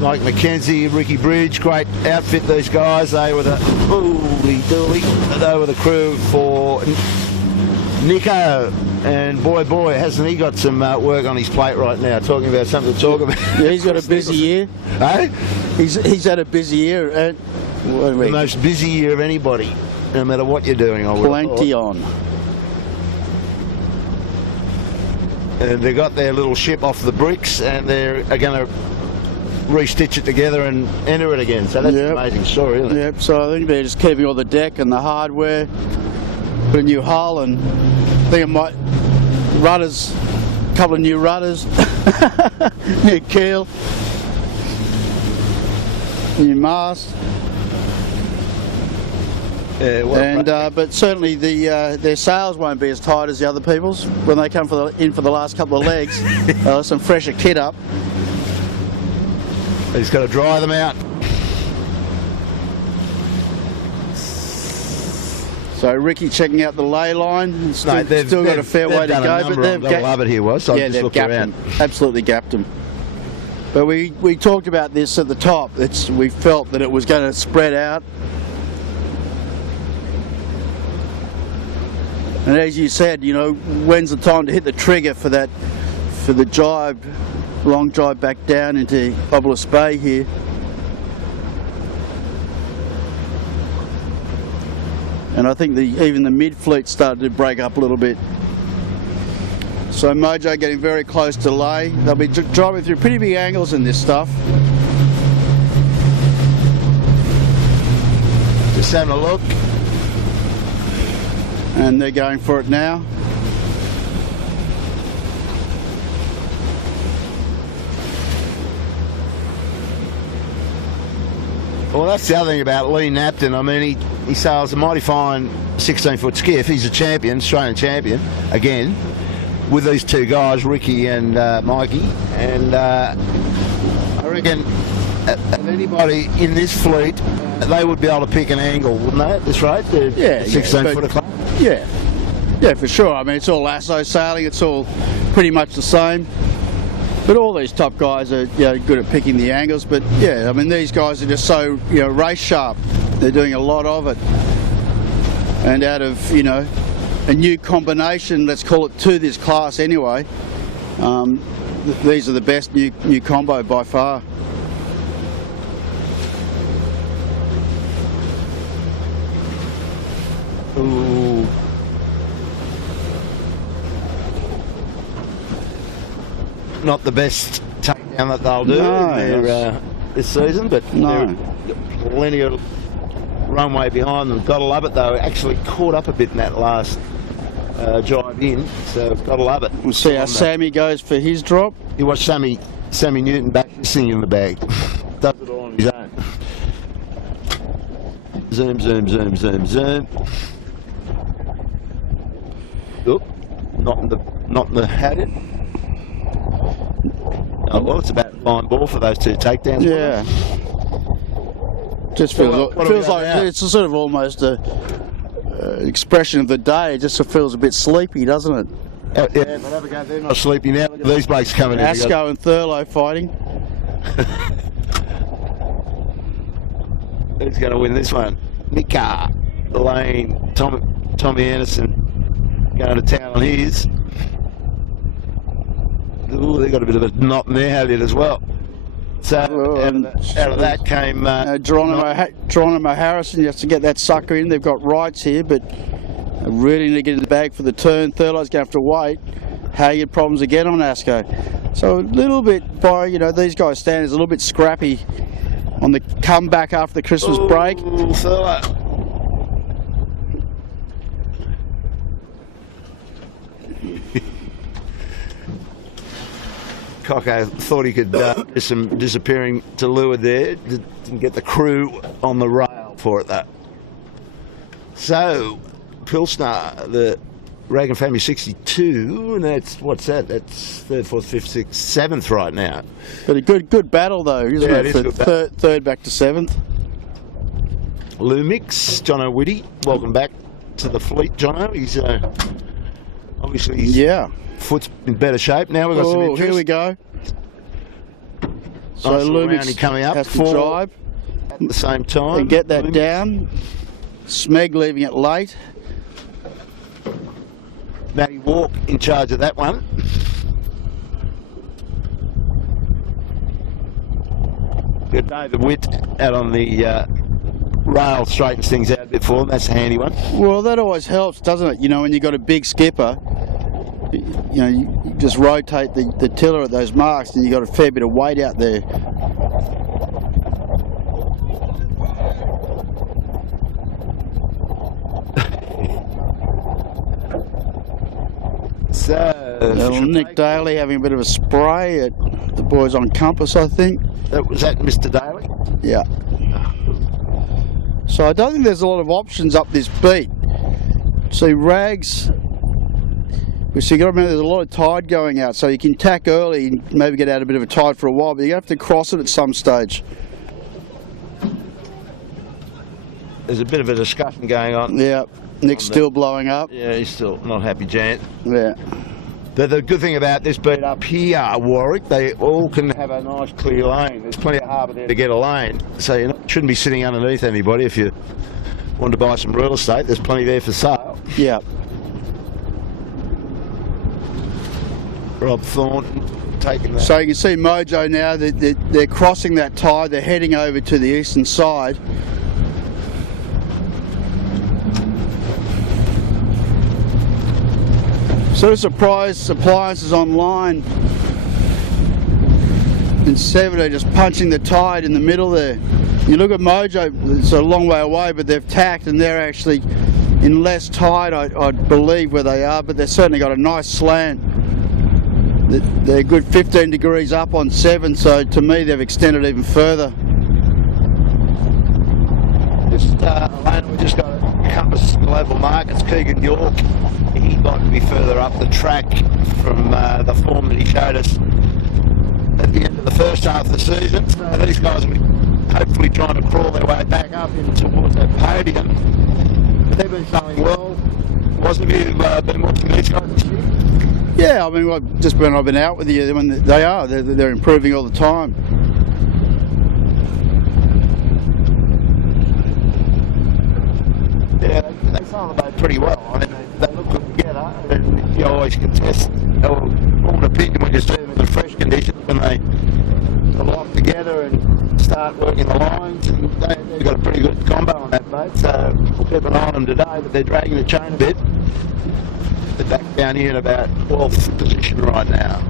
Mike McKenzie, Ricky Bridge, great outfit, these guys. They were the they were the crew for Nico, and boy, hasn't he got some work on his plate right now, talking about something to talk about. Yeah, he's got a busy year. Hey? He's had a busy year. The most busy year of anybody, no matter what you're doing. I would Plenty on. And they got their little ship off the bricks, and they're going to re-stitch it together and enter it again. So that's an amazing story, isn't it? Yep. So I think they're just keeping all the deck and the hardware, put a new hull, and I think it might rudders, a couple of new rudders, new keel, new mast. Yeah, well, but certainly their sails won't be as tight as the other people's when they come in for the last couple of legs. Some fresher kit up. He's got to dry them out. So Ricky checking out the ley line. They've still got a fair way to go, but they've love it here was. So yeah, they've gapped them. Absolutely gapped them. But we talked about this at the top. We felt that it was going to spread out. And as you said, when's the time to hit the trigger for the jibe, long jibe back down into Obelisk Bay here. And I think even the mid-fleet started to break up a little bit. So Mojo getting very close to ley. They'll be driving through pretty big angles in this stuff. Just having a look. And they're going for it now. Well, that's the other thing about Lee Napton. I mean, he sails a mighty fine 16-foot skiff. He's a champion, Australian champion, again, with these two guys, Ricky and Mikey. And I reckon of anybody in this fleet, they would be able to pick an angle, wouldn't they, at this rate? The 16-footer club? Yeah. Yeah, for sure. I mean, it's all lasso sailing. It's all pretty much the same. But all these top guys are good at picking the angles. But yeah, I mean, these guys are just so race sharp. They're doing a lot of it. And out of a new combination, let's call it, to this class anyway, these are the best new combo by far. Ooh. Not the best takedown that they'll do this season, but no. Plenty of runway behind them. Gotta love it though. Actually caught up a bit in that last drive in, so gotta love it. We'll see how Sammy goes for his drop. You watch Sammy Newton back singing in the bag. Does it all on his own. Zoom, zoom, zoom, zoom, zoom. Oop, not in the hat. Oh, well, it's about line ball for those two takedowns. Yeah. Just feels like it's a sort of almost a expression of the day. It just feels a bit sleepy, doesn't it? Yeah, but have a go. They're not sleepy now. Look at these blokes coming in. Asco and Thurlow fighting. Who's going to win this one? Mika, Lane, Tommy Anderson going to town on his. Ooh, they got a bit of a knot in their hat as well. So out of that came Geronimo Harrison. You have to get that sucker in. They've got rights here, but really need to get in the bag for the turn. Thurlow's going to have to wait. Haggard problems again on Asco. So a little bit by these guys' standards, a little bit scrappy on the comeback after the Christmas break. Thurlow. Cocko thought he could do some disappearing to leeward there. Didn't get the crew on the rail for it though. So, Pilsner, the Reagan family 62, and what's that? That's 3rd, 4th, 5th, 6th, 7th right now. But a good battle though, isn't it? It is Third back to 7th. Lumix, Jono Whitty, welcome back to the fleet, Jono. He's obviously foot's in better shape now. We've got some interest. Here we go. So nice Lumix coming up has to drive at the same time and get that down. Smeg leaving it late. Matty Walk in charge of that one. Got David Witt out on the rail, straightens things out a bit for them. That's a handy one. Well, that always helps, doesn't it? When you've got a big skipper, you just rotate the tiller at those marks and you've got a fair bit of weight out there. So, Nick Daly having a bit of a spray at the boys on Compass, I think. Was that Mr. Daly? Yeah. So I don't think there's a lot of options up this beat. See, Rags, so you've got to remember there's a lot of tide going out, so you can tack early and maybe get out a bit of a tide for a while, but you have to cross it at some stage. There's a bit of a discussion going on. Yeah, Nick's still blowing up. Yeah, he's still not happy, Jan. Yeah. The good thing about this beat up here, Warwick, they all can have a nice clear lane. There's plenty of harbour there to get a lane, so you shouldn't be sitting underneath anybody if you want to buy some real estate. There's plenty there for sale. Yeah. Rob Thornton taking that. So you can see Mojo now, they're crossing that tide, they're heading over to the eastern side. Sort of surprised Appliances online in 7 are just punching the tide in the middle there. you look at Mojo, it's a long way away, but they've tacked and they're actually in less tide, I believe, where they are, but they've certainly got a nice slant. They're a good 15 degrees up on 7, so to me they've extended even further. We just got a compass global markets. Keegan York, he'd like to be further up the track from the form that he showed us at the end of the first half of the season. So these guys will be hopefully trying to crawl their way back up in towards that podium. But they've been sailing well. Wasn't you been watching these guys this year? Yeah, I mean, just when I've been out with you, when they're improving all the time. Yeah, they sail the boat pretty well. I mean, they look good together, and you always contest form an opinion when you see them in the fresh conditions when they lock together and start working the lines. And they've got a pretty good combo on that boat, so we'll keep an eye on them today, but they're dragging the chain a bit. They're back down here in about 12th position right now.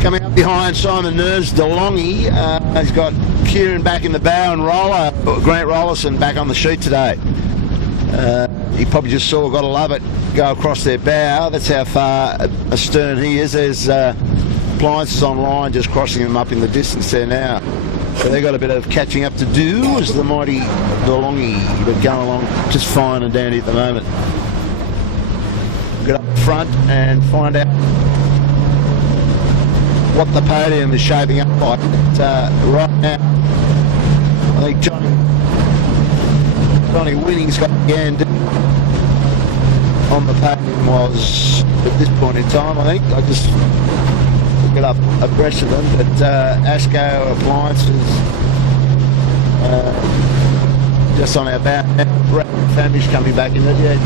Coming up behind Simon Nerves, DeLonghi. He's got Kieran back in the bow and Grant Rollerson back on the sheet today. You probably just saw, gotta love it, go across their bow. That's how far astern he is. There's appliances online just crossing them up in the distance there now. So they've got a bit of catching up to do as the mighty DeLonghi, but going along just fine and dandy at the moment. Get up front and find out what the podium is shaping up like. Right now, I think Johnny Winning's got the end on the podium was at this point in time. I think I just get up abreast of them, but Asco Appliances just on our bow. Famish coming back in. Yeah,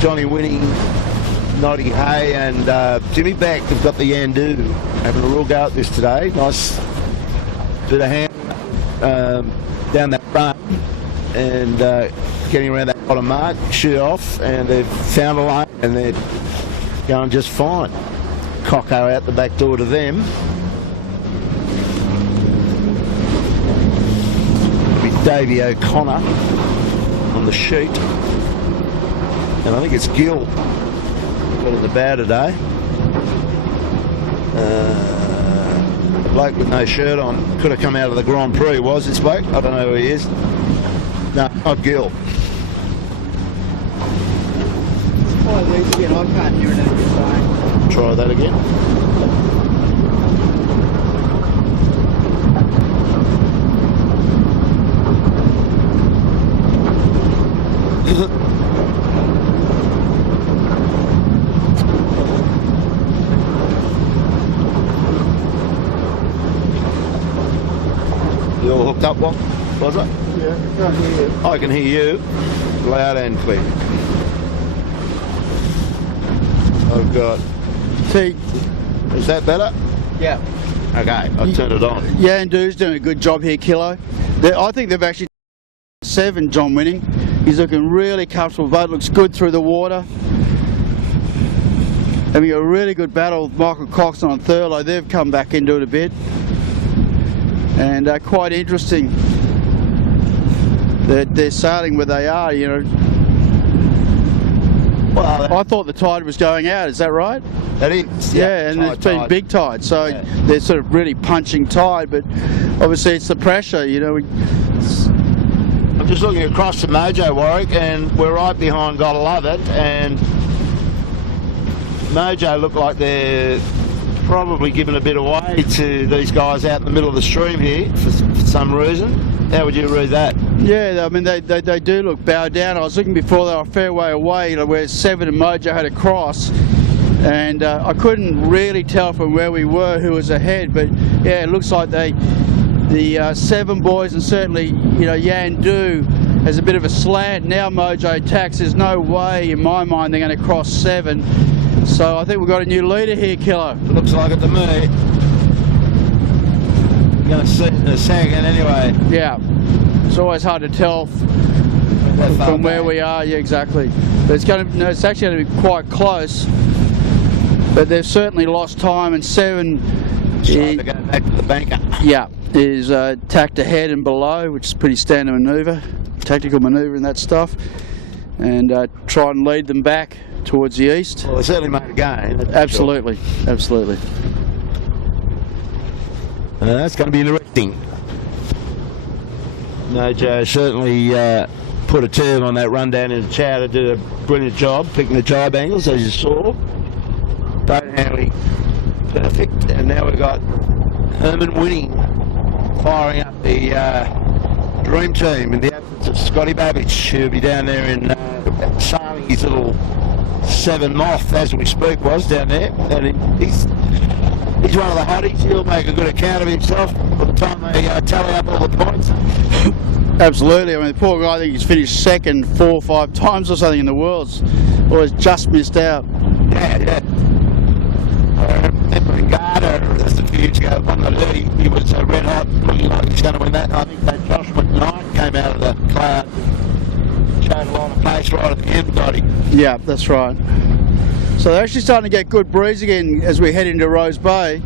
Johnny Winning, Noddy Hay and Jimmy Beck have got the Yandu having a real go at this today. Nice bit of hand down that front and getting around that bottom mark, shoot off, and they've found a lane and they're going just fine. Cocko out the back door to them. It'll be Davey O'Connor on the sheet, and I think it's Gill got in the bow today. Bloke with no shirt on, could have come out of the Grand Prix, was this bloke? I don't know who he is. No, not Gill. I can't hear anything you're saying. Try that again. You all hooked up, what was it? Yeah, I can't hear you. I can hear you loud and clear. I've got. See, Is that better? yeah. Okay, I'll turn it on. Yandu's doing a good job here, Kilo. I think they've actually 7, John Winning. He's looking really comfortable. Boat looks good through the water. Having a really good battle with Michael Coxon on Thurlow. They've come back into it a bit. And quite interesting that they're sailing where they are, you know. Well, I thought the tide was going out, is that right? That is. Yeah, and it's been big tide, so yeah. They're sort of really punching tide, but obviously it's the pressure, you know. I'm just looking across to Mojo, Warwick, and we're right behind Gotta Love It, and Mojo look like they're probably giving a bit away to these guys out in the middle of the stream here for some reason. How would you read that? Yeah, I mean, they do look bowed down. I was looking before, they were a fair way away, you know, where 7 and Mojo had a cross, and I couldn't really tell from where we were who was ahead, but yeah, it looks like the 7 boys, and certainly, you know, Yandu has a bit of a slant. Now Mojo attacks. There's no way in my mind they're going to cross 7. So I think we've got a new leader here, Killer. Looks like it to me. We're going to see it in a second anyway. Yeah. It's always hard to tell from where we are. Yeah, exactly. But it's going to, no, it's actually going to be quite close. But they've certainly lost time, and 7. Trying to go back to the banker. Yeah, is tacked ahead and below, which is pretty standard manoeuvre, tactical manoeuvre and that stuff, and try and lead them back towards the east. Well, they certainly made a gain. Absolutely, sure. Absolutely. That's going to be interesting. No, Joe certainly put a turn on that run down in the Chowder, did a brilliant job picking the jibe angles, as you saw. Boat handling perfect, and now we've got Herman winning, firing up the dream team in the absence of Scotty Babbage, who'll be down there in sailing his little 7 Moth as we speak, was down there, and he's one of the hotties. He'll make a good account of himself by the time they tally up all the points. Absolutely. I mean, the poor guy, I think he's finished second 4 or 5 times or something in the worlds, or has just missed out. Yeah. Garda, that's a few years ago, he was red hot, looking like he's going to win that. I think that Josh McKnight came out of the cloud, showed a lot of pace right at the end, got him. Yeah, that's right. So they're actually starting to get good breeze again as we head into Rose Bay.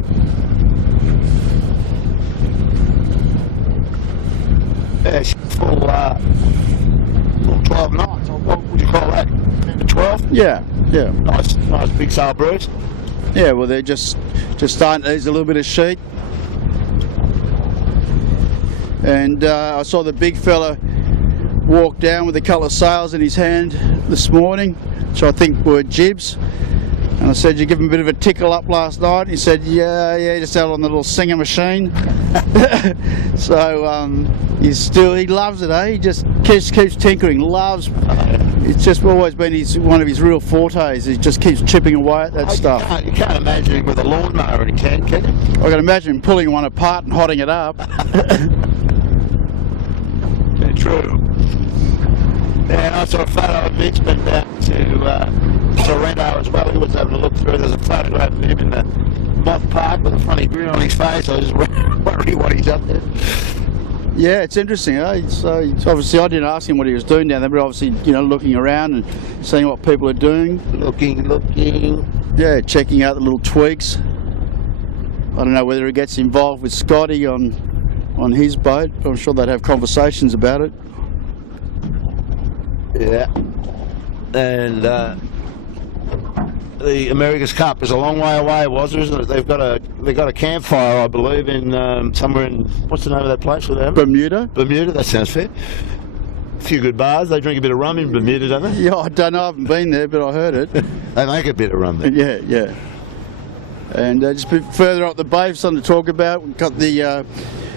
Yeah, full 12 knots. What would you call that? Number 12? Yeah. Nice big sail breeze. Yeah, well, they're just starting to ease a little bit of sheet. And I saw the big fella walk down with a couple of sails in his hand this morning, which I think were jibs. And I said, you give him a bit of a tickle up last night? And he said, yeah, just out on the little Singer machine. So he loves it, eh? He just keeps tinkering, loves. It's just always been one of his real fortes. He just keeps chipping away at that stuff. You can't imagine him with a lawnmower in his hand, can you? I can imagine him pulling one apart and hotting it up. Yeah, true. Yeah, I saw a photo of Mitch went down to Sorrento as well. He was having a look through. There's a photograph of him in the Moth Park with a funny grin on his face. I was wondering what he's up there. Yeah, it's interesting. So obviously, I didn't ask him what he was doing down there, but obviously, looking around and seeing what people are doing. Looking. Yeah, checking out the little tweaks. I don't know whether he gets involved with Scotty on his boat. I'm sure they'd have conversations about it. Yeah. And the America's Cup is a long way away, isn't it? They've got a campfire, I believe, in somewhere in, what's the name of that place with them? Bermuda. Bermuda, that sounds fair. A few good bars. They drink a bit of rum in Bermuda, don't they? Yeah, I don't know. I haven't been there, but I heard it. They make a bit of rum there. Yeah. And just a bit further up the bay, something to talk about. We've got the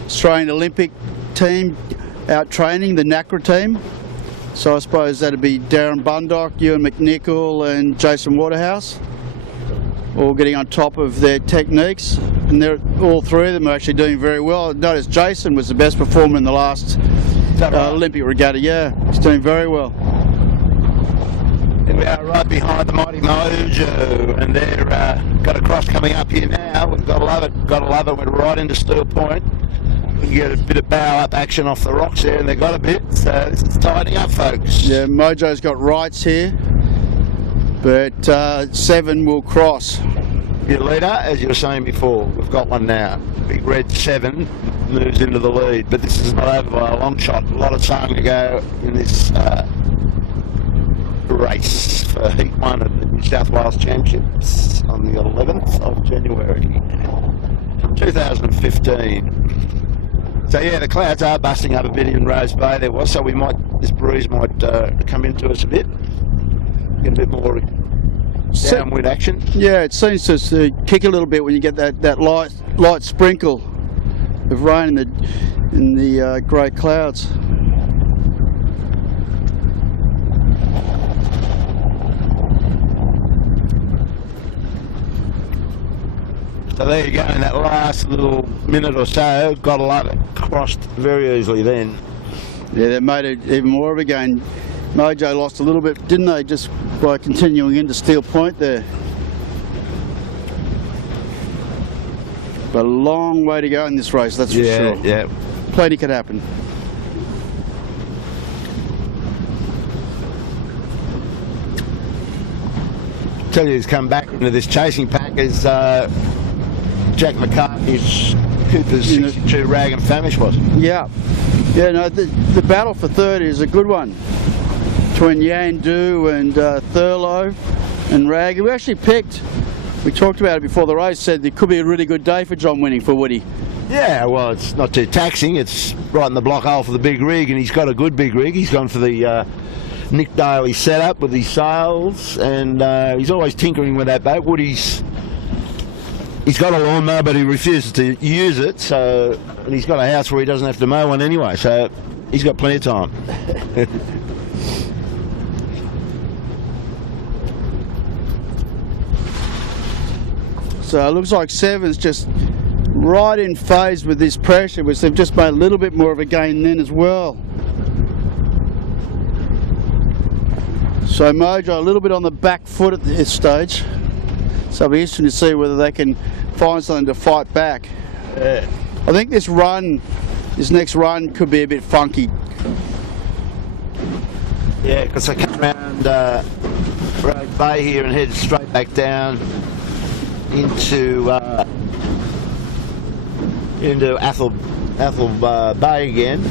Australian Olympic team out training, the NACRA team. So I suppose that'd be Darren Bundock, Ewan McNichol and Jason Waterhouse, all getting on top of their techniques. And all 3 of them are actually doing very well. I noticed Jason was the best performer in the last Olympic regatta. Yeah, he's doing very well. And we are right behind the mighty Mojo, and they're got a cross coming up here now. We've got to love it. We're right into Steel Point. We can get a bit of bow up action off the rocks there, and they've got a bit, so this is tightening up, folks. Yeah, Mojo's got rights here, but 7 will cross. Your leader, as you were saying before, we've got one now. Big red 7 moves into the lead, but this is not over by a long shot. A lot of time to go in this race for Heat 1 of the New South Wales Championships on the 11th of January 2015. So yeah, the clouds are busting up a bit in Rose Bay. There was, so this breeze might come into us a bit, get a bit more downwind action. Yeah, it seems to kick a little bit when you get that light sprinkle of rain in the grey clouds. So there you go, in that last little minute or so, gotta love it. Crossed very easily then. Yeah, they made it even more of a gain. Mojo lost a little bit, didn't they, just by continuing into Steel Point there. But a long way to go in this race, that's for sure. Yeah. Plenty could happen. tell you who's come back into this chasing pack is Jack McCarthy's Cooper's 62 Rag and Famish was. Yeah. Yeah, no, the battle for third is a good one. Between Yandu and Thurlow and Rag. We actually picked, we talked about it before the race, said it could be a really good day for John winning for Woody. Yeah, well, it's not too taxing. It's right in the block hole for the big rig, and he's got a good big rig. He's gone for the Nick Daly setup with his sails, and he's always tinkering with that boat. Woody's he's got a lawnmower, but he refuses to use it. So, and he's got a house where he doesn't have to mow one anyway. So he's got plenty of time. So it looks like Seven's just right in phase with this pressure, which they've just made a little bit more of a gain then as well. So Mojo a little bit on the back foot at this stage. So it'll be interesting to see whether they can find something to fight back. Yeah. I think this next run could be a bit funky. Yeah, because they come around Road Bay here and head straight back down into Athol Bay again.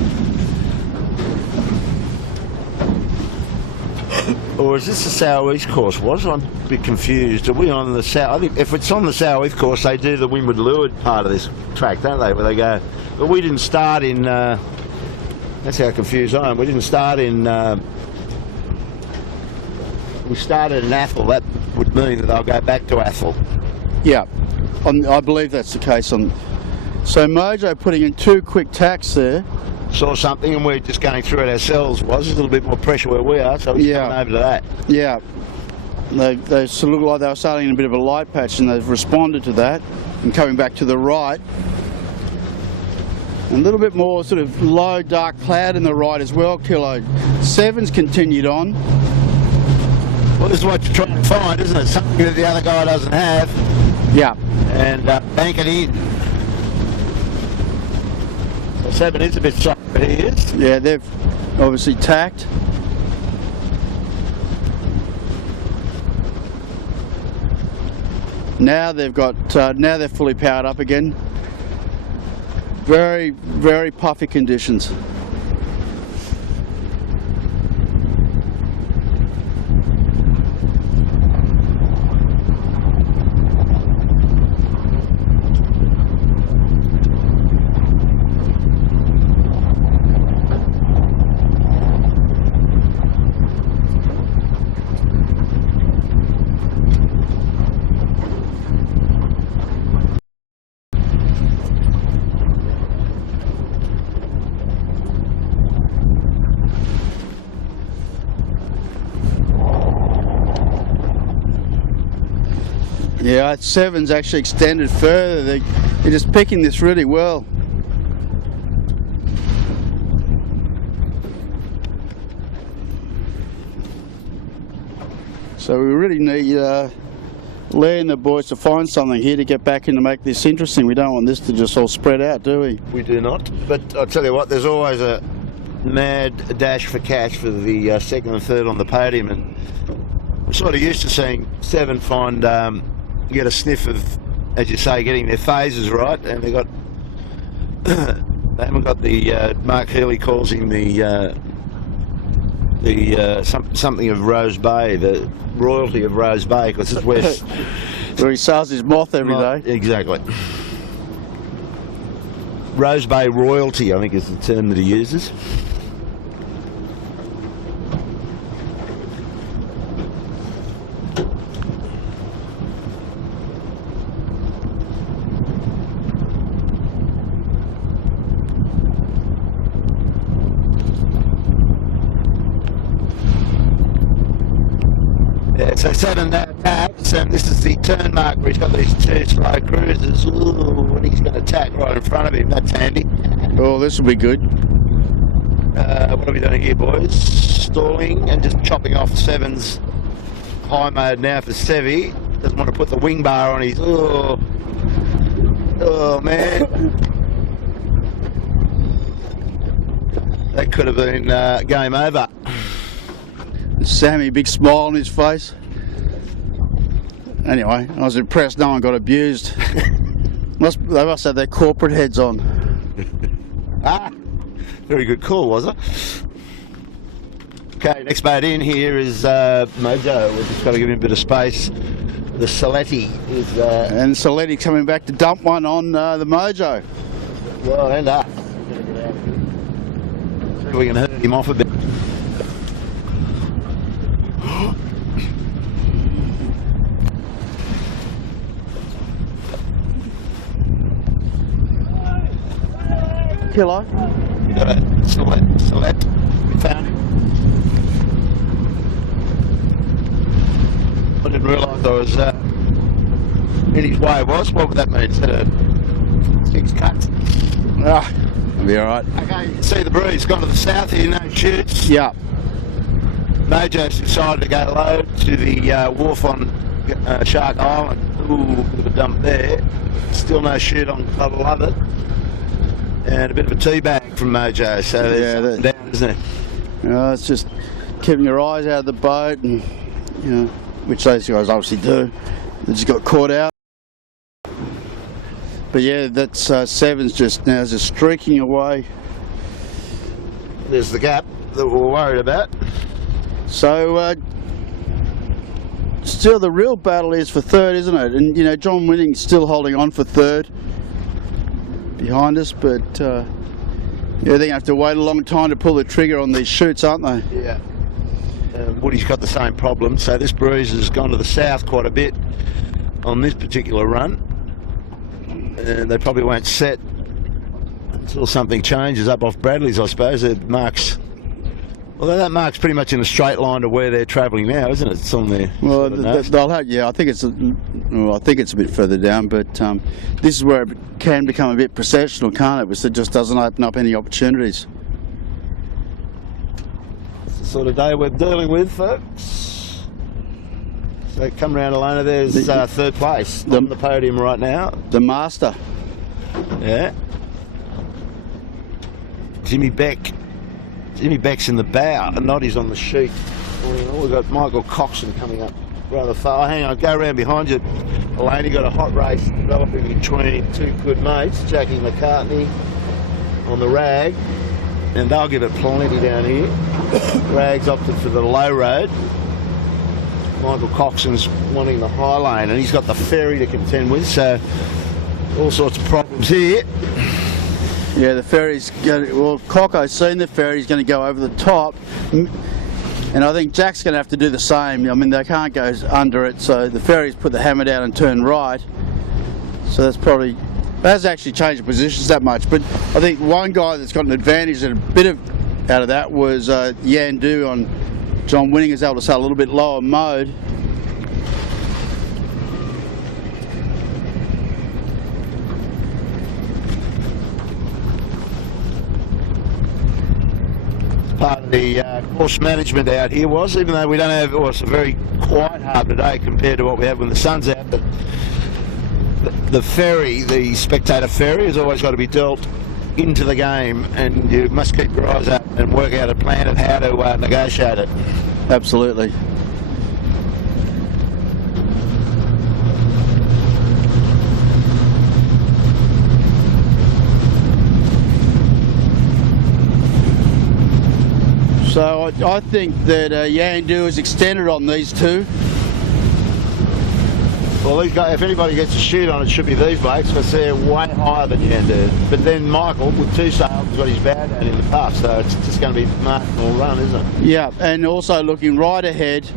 Or is this the southeast course? I'm a bit confused. Are we on the south? I think if it's on the southeast course, they do the windward leeward part of this track, don't they? Where they go. But we didn't start in. That's how confused I am. We didn't start in. We started in Athol. That would mean that they'll go back to Athol. Yeah, I believe that's the case. So Mojo putting in 2 quick tacks there. Saw something and we're just going through it ourselves. There's a little bit more pressure where we are, so we're coming over to that. Yeah, they sort of look like they were starting in a bit of a light patch, and they've responded to that and coming back to the right. And a little bit more sort of low dark cloud in the right as well, Kilo. Seven's continued on. Well, this is what you're trying to find, isn't it? Something that the other guy doesn't have. Yeah. And bank it in. So 7 is a bit soft, but he is. Yeah, they've obviously tacked. Now they've got, now they're fully powered up again. Very, very puffy conditions. Yeah, 7's actually extended further. They're just picking this really well. So we really need Lee and the boys to find something here to get back in to make this interesting. We don't want this to just all spread out, do we? We do not. But I'll tell you what, there's always a mad dash for cash for the second and third on the podium, and we're sort of used to seeing 7 find get a sniff of, as you say, getting their phases right, and they haven't got the Mark Healy calls him the something of Rose Bay, the royalty of Rose Bay, because it's where he sells his moth every day. Exactly. Rose Bay royalty, I think, is the term that he uses. So 7 taps, and this is the turn mark where he's got these 2 slow cruisers. Ooh, and he's going to tack right in front of him. That's handy. Oh, this will be good. What are we doing here, boys? Stalling and just chopping off 7's high mode now for Sevi. Doesn't want to put the wing bar on his. Oh man. That could have been game over. Sammy, big smile on his face. Anyway, I was impressed no one got abused. They must have their corporate heads on. Ah, very good call, was it? Okay, next boat in here is Mojo. We've just got to give him a bit of space. The Saletti is... And Saletti coming back to dump one on the Mojo. Well, and up. See if we can hurt him off a bit. Kilo. You got it. Select. We found him. I didn't realise I was in his way. What would that mean? Is that a 6 cut? Ah, it'll be alright. Okay, you can see the breeze gone to the south here, no shoots. Yeah. Mojo's decided to go low to the wharf on Shark Island. Ooh, bit of a dump there. Still no shoot on Club, love it. And a bit of a tea bag from Mojo, so there's up and down, isn't it? It's just keeping your eyes out of the boat, and which those guys obviously do. They just got caught out. But yeah, that's Seven's just streaking away. There's the gap that we're worried about. So still the real battle is for third, isn't it? And John Winning's still holding on for third behind us, but they're going to have to wait a long time to pull the trigger on these shoots, aren't they? Yeah. Woody's got the same problem, so this breeze has gone to the south quite a bit on this particular run, and they probably won't set until something changes up off Bradley's, I suppose. It marks, although that marks pretty much in a straight line to where they're travelling now, isn't it? It's on there. Well, they'll have, I think it's a bit further down, but this is where it can become a bit processional, can't it? Which it just doesn't open up any opportunities. It's the sort of day we're dealing with, folks. So come round Alona, there's third place on the podium right now. The Master. Yeah. Jimmy Beck's in the bow, and Noddy's on the sheet. We've got Michael Coxon coming up rather far. Hang on, go around behind you. Elaine, got a hot race developing between two good mates, Jackie McCartney on the rag, and they'll give it plenty down here. Rag's opted for the low road. Michael Coxon's wanting the high lane, and he's got the ferry to contend with, so all sorts of problems here. Yeah, the ferry's going. Well, Cocko's seen the ferry's going to go over the top, and I think Jack's going to have to do the same. I mean, they can't go under it, so the ferry's put the hammer down and turn right. So that's probably, it hasn't actually changed the positions that much. But I think one guy that's got an advantage and a bit out of that was Yandu on John Winning, is able to sail a little bit lower mode. Part of the course management out here was, even though we don't have, it's a very quiet harbour today compared to what we have when the sun's out, but the ferry, the spectator ferry, has always got to be dealt into the game, and you must keep your eyes up and work out a plan of how to negotiate it. Absolutely. So I think that Yandu is extended on these two. Well, these guys, if anybody gets a shoot on it, should be these blokes, because they're way higher than Yandu. But then Michael, with two sails, has got his bow down in the puff, so it's just going to be marginal run, isn't it? Yeah, and also looking right ahead,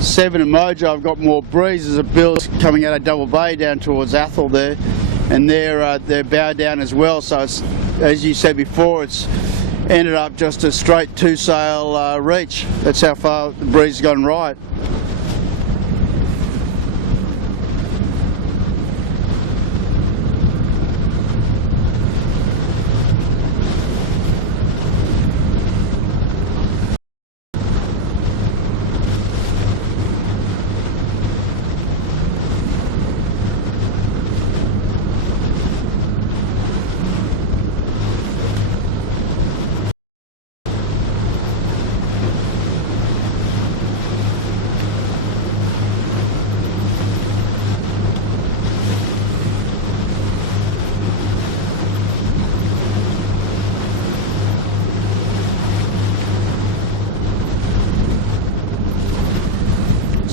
Seven and Mojo have got more breeze. There's a Bill's coming out of Double Bay down towards Athol there, and they're bow down as well. So it's, as you said before, it's ended up just a straight two-sail reach. That's how far the breeze has gone right.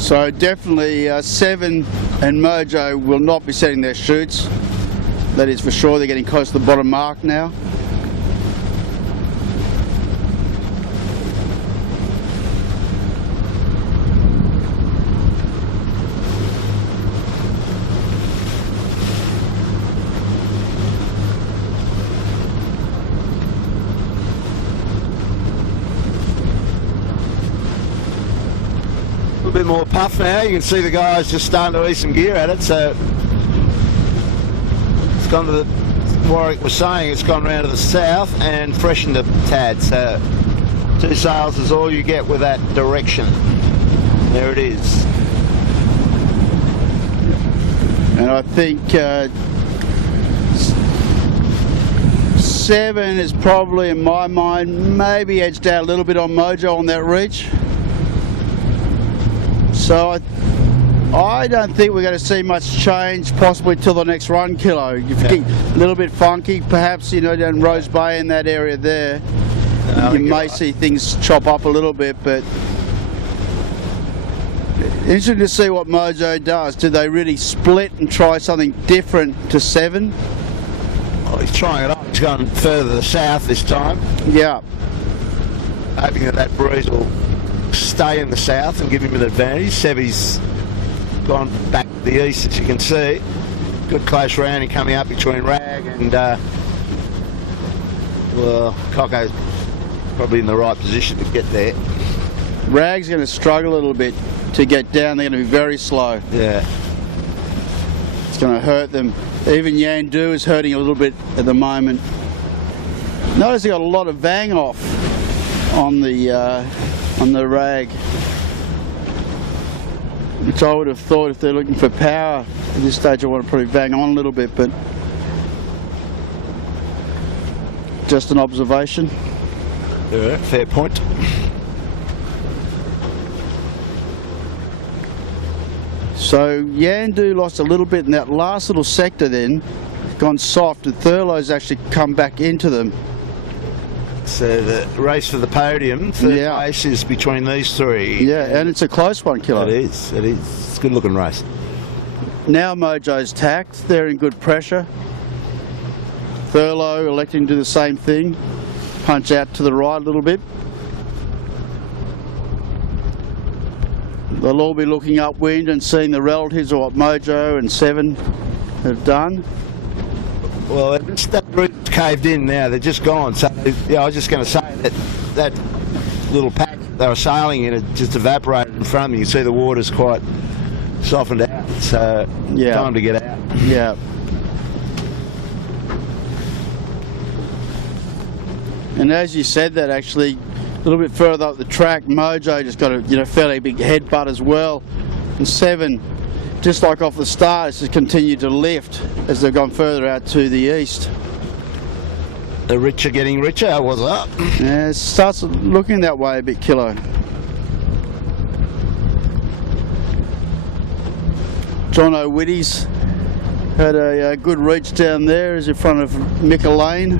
So definitely Seven and Mojo will not be setting their chutes. That is for sure. They're getting close to the bottom mark now. A bit more puff now. You can see the guys just starting to ease some gear at it. So it's gone to the, Warwick was saying, it's gone round to the south and freshened a tad. So 2 sails is all you get with that direction. There it is. And I think Seven is probably, in my mind, maybe edged out a little bit on Mojo on that reach. So I don't think we're going to see much change possibly till the next run, Kilo. If you get a little bit funky, perhaps, you know, down Rose Bay in that area there, you may see things chop up a little bit, but interesting to see what Mojo does. Do they really split and try something different to Seven? Oh, he's trying it up. He's gone further to the south this time. Yeah. Hoping that breeze will stay in the south and give him an advantage. Sevy's gone back to the east, as you can see. Good close rounding coming up between Rag and well, Cocko's probably in the right position to get there. Rag's going to struggle a little bit to get down. They're going to be very slow. Yeah. It's going to hurt them. Even Yandu is hurting a little bit at the moment. Notice they got a lot of vang off on the Rag, which I would have thought if they're looking for power at this stage I want to probably bang on a little bit, but just an observation. Yeah, fair point. So Yandu lost a little bit in that last little sector, then gone soft, and Thurlow's actually come back into them. So the race for the podium, third place is between these three. Yeah, and it's a close one, Kilo. It is, it is. It's a good looking race. Now Mojo's tacked, they're in good pressure. Thurlow electing to do the same thing, punch out to the right a little bit. They'll all be looking upwind and seeing the relatives of what Mojo and Seven have done. Well, that route's caved in now. They're just gone. So, yeah, I was just going to say that little pack they were sailing in, it just evaporated in front of me. You can see the water's quite softened out. So, time to get out. Yeah. And as you said that, actually, a little bit further up the track, Mojo just got a fairly big headbutt as well. And Seven, just like off the start, it's just continued to lift as they've gone further out to the east. The rich are getting richer, what's up? Yeah, it starts looking that way a bit, Kilo. John O'Witty's had a good reach down there. Is in front of Mick Lane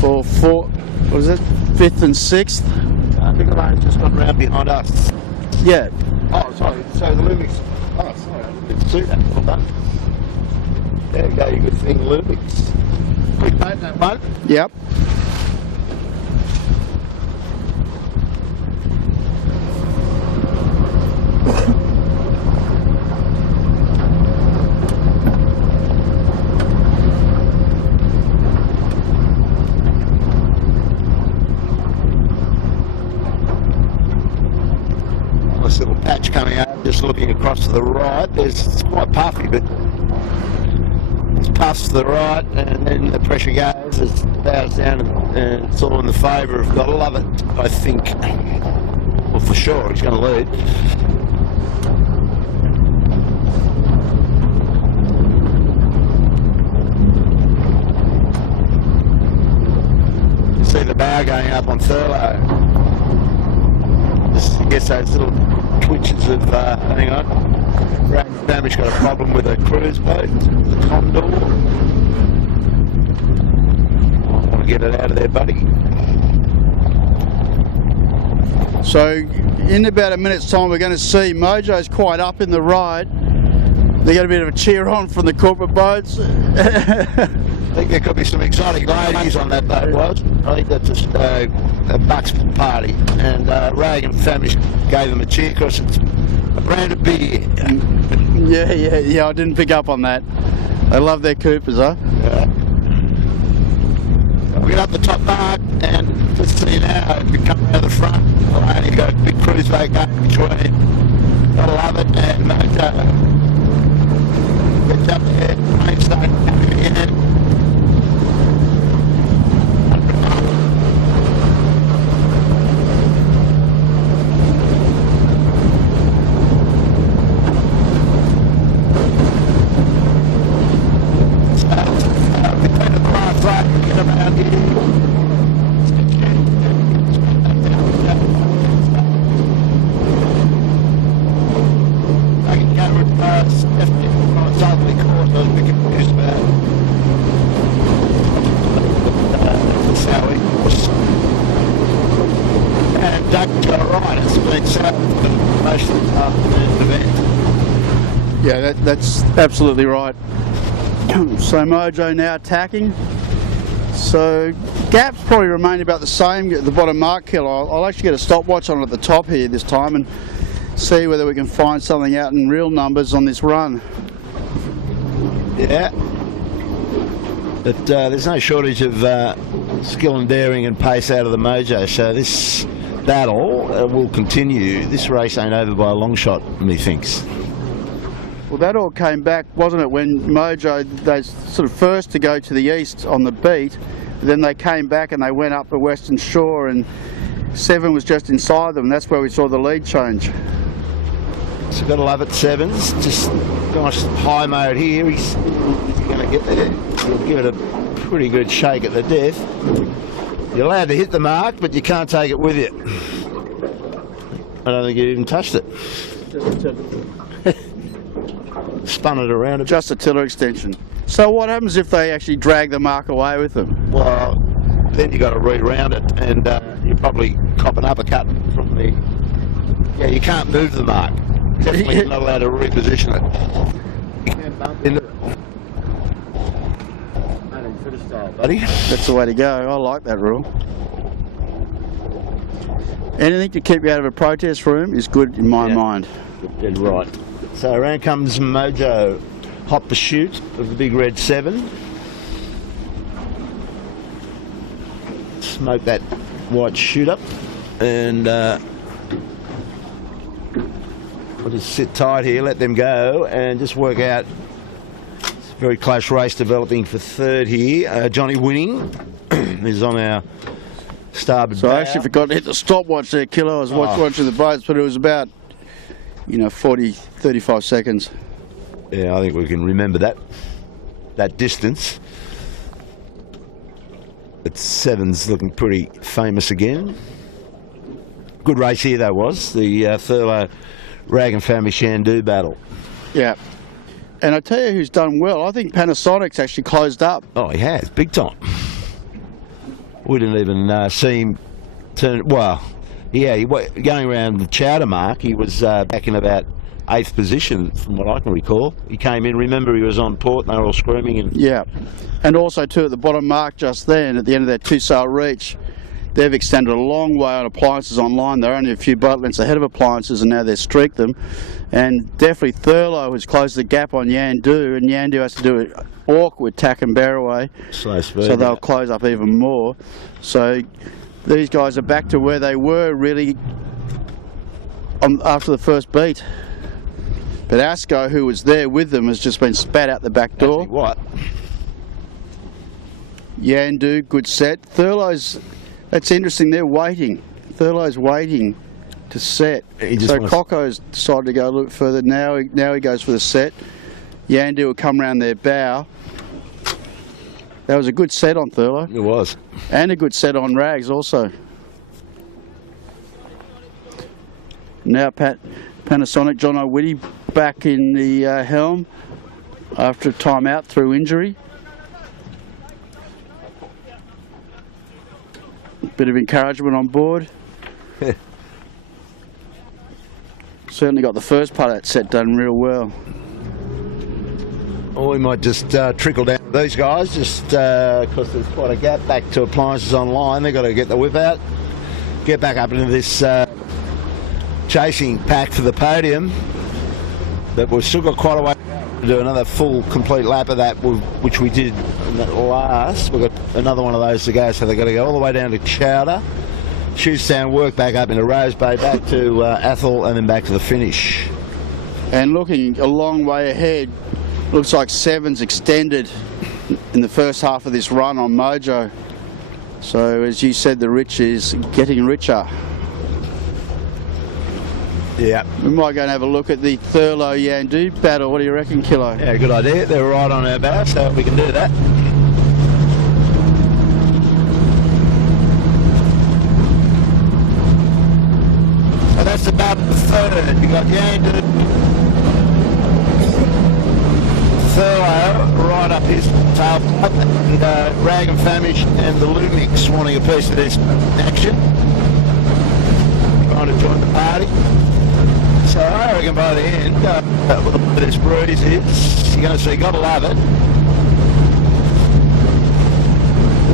for 5th and 6th. Mick Lane's just gone round behind us. Yeah. Oh, sorry. So the Lumix. Oh, sorry. I didn't see that. Well done. There we go. You good thing, Lumix. We paid that one. Yep. Nice little patch coming out, just looking across to the right. It's quite puffy, but it's puffs to the right, and then the pressure goes, it bows down, and it's all in the favour of gotta love it, I think. Well, for sure, he's going to lead. You see the bow going up on Thurlow. Just, I guess those little twitches of, hang on. Damage got a problem with a cruise boat, the Condor. I want to get it out of there, buddy. So in about a minute's time we're going to see Mojo's quite up in the right. They got a bit of a cheer on from the corporate boats. I think there could be some exotic ladies on that boat, was. I think that's just a bucks party. And Reagan family gave them a cheer because it's a brand of beer. Yeah, I didn't pick up on that. They love their Coopers, huh? Yeah. We got up the top mark and just see now, if you come around the front, we'll only got a big cruise boat going between. Gotta love it, and Mojo gets up there, plane starting coming in. Yeah, that's absolutely right. So Mojo now attacking. So gaps probably remain about the same at the bottom mark killer. I'll actually get a stopwatch on at the top here this time and see whether we can find something out in real numbers on this run. Yeah, but there's no shortage of skill and daring and pace out of the Mojo, so this battle will continue. This race ain't over by a long shot, methinks. Well, that all came back, wasn't it, when Mojo, they sort of first to go to the east on the beat, then they came back and they went up the western shore, and Seven was just inside them. That's where we saw the lead change. So got to love it, Sevens. Just nice high mode here. He's going to get there. He'll give it a pretty good shake at the death. You're allowed to hit the mark, but you can't take it with you. I don't think you even touched it. Spun it around. Just a tiller extension. So what happens if they actually drag the mark away with them? Well, then you got to re-round it, and you're probably copping uppercut from the. Yeah, you can't move the mark. Definitely you're not allowed to reposition it. You can't bump into it. Style, buddy. That's the way to go. I like that rule. Anything to keep you out of a protest room is good in my mind. Dead right. So around comes Mojo, hot pursuit of the big red 7. Smoke that white shoot up, and we'll just sit tight here, let them go, and just work out. It's a very close race developing for third here. Johnny Winning is on our starboard bow. I actually forgot to hit the stopwatch there, Killer. I was watching the boats, but it was about 40, 35 seconds. Yeah, I think we can remember that distance. But 7's looking pretty famous again. Good race here, though, was the Thurlow Reagan family Shandu battle. Yeah. And I tell you who's done well. I think Panasonic's actually closed up. Oh, he has, big time. We didn't even see him turn. Well, yeah, going around the chowder mark, he was back in about 8th position, from what I can recall. He came in. Remember, he was on port, and they were all screaming. And yeah, and also too at the bottom mark just then, at the end of that 2-sail reach, they've extended a long way on appliances online. They're only a few boat lengths ahead of appliances, and now they've streaked them. And definitely Thurlow has closed the gap on Yandu, and Yandu has to do it awkward tack and bear away. Slow speed. So they'll close up even more. So these guys are back to where they were really after the first beat. But Asco, who was there with them, has just been spat out the back door. Actually, what? Yandu, good set. Thurlow's, that's interesting, they're waiting. Thurlow's waiting to set. So Coco's decided to go a little bit further. Now he goes for the set. Yandu will come round their bow. That was a good set on Thurlow. It was. And a good set on Rags also. Now Panasonic, John O'Witty back in the helm after a time out through injury. Bit of encouragement on board. Certainly got the first part of that set done real well. Or we might just trickle down to these guys, just because there's quite a gap back to appliances online. They've got to get the whip out, get back up into this chasing pack for the podium. But we've still got quite a way to do another full, complete lap of that, which we did in the last. We've got another one of those to go, so they've got to go all the way down to Chowder, Shoestown, work back up into Rose Bay, back to Athol, and then back to the finish. And looking a long way ahead, looks like Seven's extended in the first half of this run on Mojo. So as you said, the rich is getting richer. Yeah. We might go and have a look at the Thurlow Yandu battle. What do you reckon, Kilo? Yeah, good idea. They're right on our bow, so we can do that. So that's about the third. You got Yandu, Thurlow right up his tailpipe, and Rag and Famish and the Lumix wanting a piece of this action. Trying to join the party. So I reckon by the end, with a bit of this breeze is, you're going to see, gotta love it,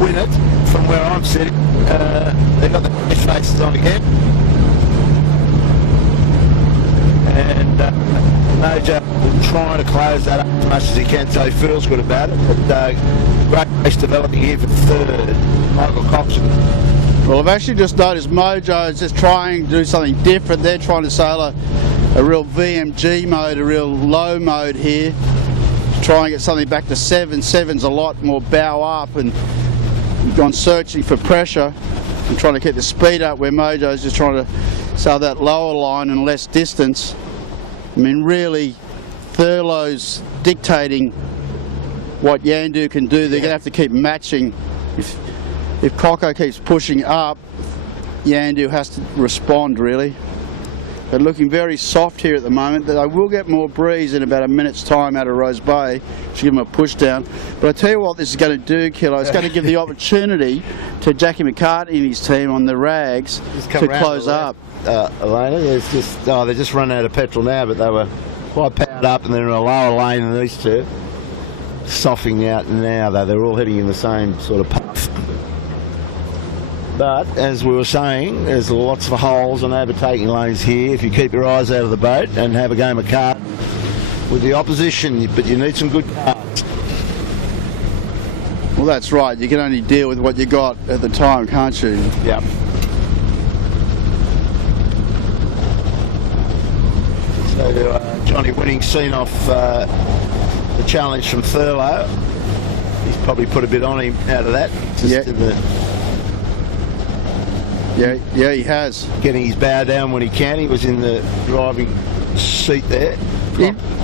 win it from where I'm sitting. They've got the faces on again. And Mojo trying to close that up as much as he can, so he feels good about it. But great race developing here for third, Michael Coxon. Well, I've actually just noticed Mojo is just trying to do something different. They're trying to sail a real VMG mode, a real low mode here, to try and get something back to 7. 7's a lot more bow up, and gone searching for pressure and trying to keep the speed up, where Mojo's just trying to sail that lower line and less distance. I mean, really, Thurlow's dictating what Yandu can do. They're going to have to keep matching. If Coco keeps pushing up, Yandu has to respond, really. But looking very soft here at the moment. They will get more breeze in about a minute's time out of Rose Bay. Should give them a push down. But I tell you what this is going to do, Kilo. It's going to give the opportunity to Jackie McCartney and his team on the rags to close up. Elena, it's just, they're just running out of petrol now, but they were quite powered up, and they're in a lower lane than these two. Softening out now, though. They're all heading in the same sort of path. But, as we were saying, there's lots of holes and overtaking lanes here if you keep your eyes out of the boat and have a game of cards with the opposition, but you need some good cards. Well, that's right. You can only deal with what you got at the time, can't you? Yep. So, Johnny Winning seen off the challenge from Thurlow. He's probably put a bit on him out of that. Just in the Yeah, he has. Getting his bow down when he can. He was in the driving seat there.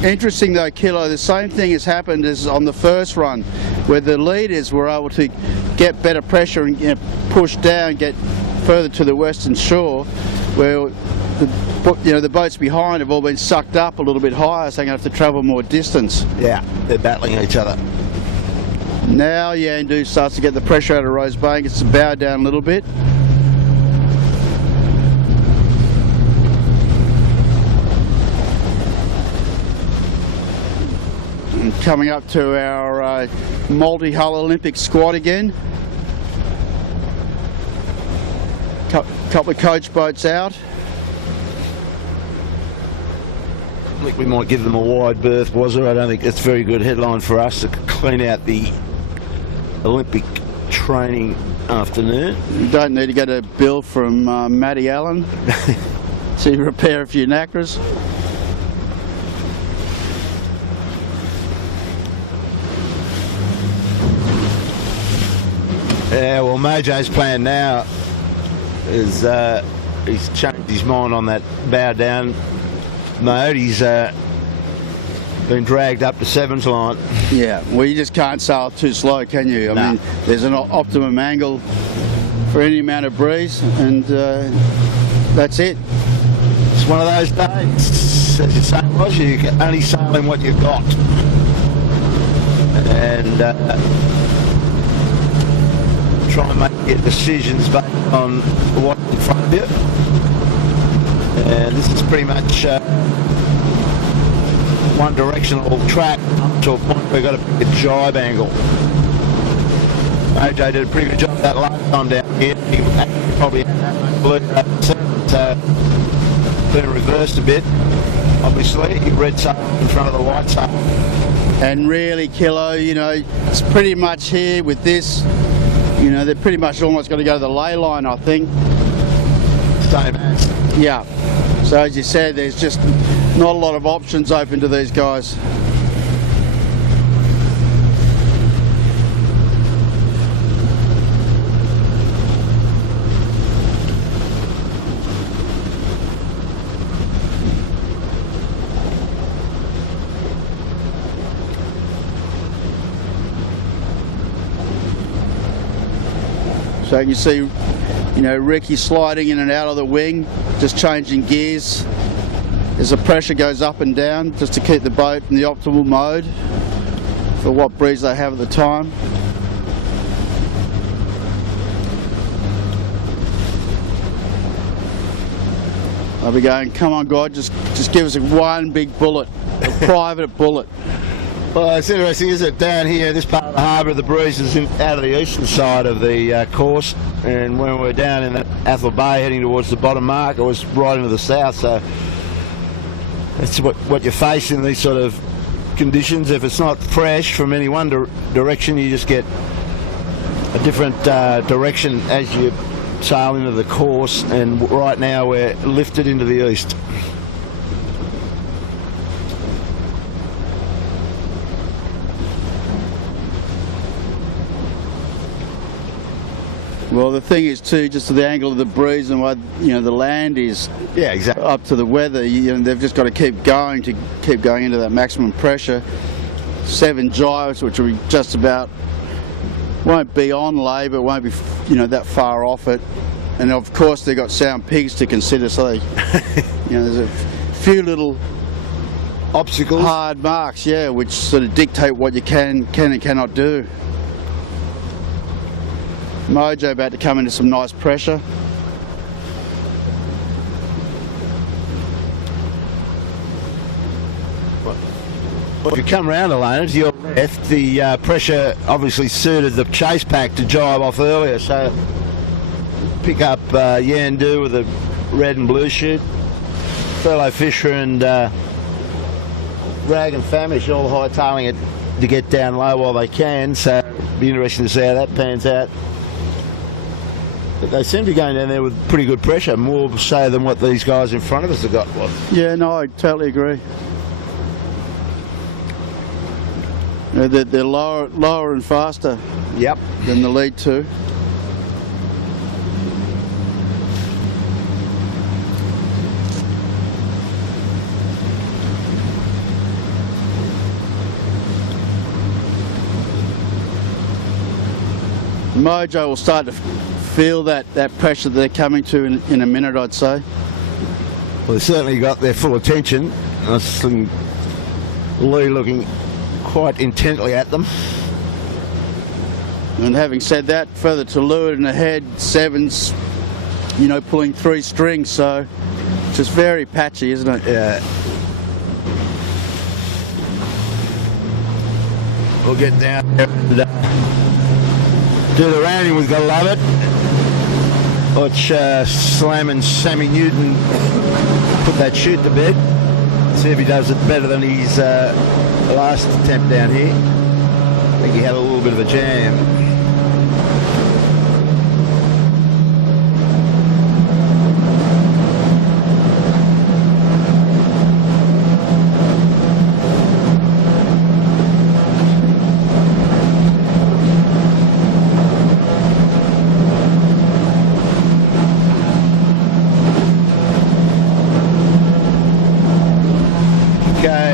Interesting though, Kilo, the same thing has happened as on the first run, where the leaders were able to get better pressure and push down, get further to the western shore, where the boats behind have all been sucked up a little bit higher, so they're going to have to travel more distance. Yeah, they're battling each other. Now Yandu starts to get the pressure out of Rose Bay and gets the bow down a little bit. Coming up to our multi-hull Olympic squad again. Couple of coach boats out. I think we might give them a wide berth, was there? I don't think that's a very good headline for us to clean out the Olympic training afternoon. You don't need to get a bill from Matty Allen to repair a few knackers. Yeah, well, Mojo's plan now is he's changed his mind on that bow down mode. He's been dragged up to 7's line. Yeah, well, you just can't sail too slow, can you? I mean, there's an optimum angle for any amount of breeze, and that's it. It's one of those days. As you say, Roger, you can only sail in what you've got. And try and make your decisions based on what's in front of you. And this is pretty much one directional track up to a point where we've got a big jibe angle. AJ did a pretty good job of that last time down here. He probably had that much blue so been reversed a bit, obviously. Red sail in front of the white sail. And really, Kilo, you know, it's pretty much here with this, you know, they're pretty much almost going to go to the ley line, I think. Same as. Yeah. So as you said, there's just not a lot of options open to these guys. So you can see, you know, Ricky sliding in and out of the wing, just changing gears as the pressure goes up and down, just to keep the boat in the optimal mode for what breeze they have at the time. I'll be going, come on God, just give us one big bullet, a private bullet. Well, it's interesting, isn't it? Down here, this part of the harbour, the breeze is out of the eastern side of the course, and when we're down in Athol Bay heading towards the bottom mark, it was right into the south, so that's what you face in these sort of conditions. If it's not fresh from any one direction, you just get a different direction as you sail into the course, and right now we're lifted into the east. Well, the thing is too, just to the angle of the breeze and what, you know, the land is, yeah, exactly, up to the weather. You know, they've just got to keep going into that maximum pressure. 7 gyves, which will be just about, won't be on lay, but won't be, you know, that far off it. And of course they've got sound pigs to consider, so they, you know, there's a few little obstacles, hard marks, yeah, which sort of dictate what you can and cannot do. Mojo about to come into some nice pressure. Well, if you come round alone to your left, the pressure obviously suited the chase pack to jibe off earlier, so pick up Yandu with a red and blue chute, fellow fisher and Rag and Famish all hightailing it to get down low while they can, so it'll be interesting to see how that pans out. But they seem to be going down there with pretty good pressure, more so than what these guys in front of us have got. Yeah, no, I totally agree. You know, they're lower and faster. Yep. Than the lead two. Mojo will start to feel that pressure they're coming to in a minute, I'd say. Well, they certainly got their full attention. I was Lee looking quite intently at them. And having said that, further to leeward and ahead, 7's, you know, pulling 3 strings, so it's just very patchy, isn't it? Yeah. We'll get down there and do the rounding. We've got to love it. Watch slamming Sammy Newton put that chute to bed. See if he does it better than his last attempt down here. I think he had a little bit of a jam.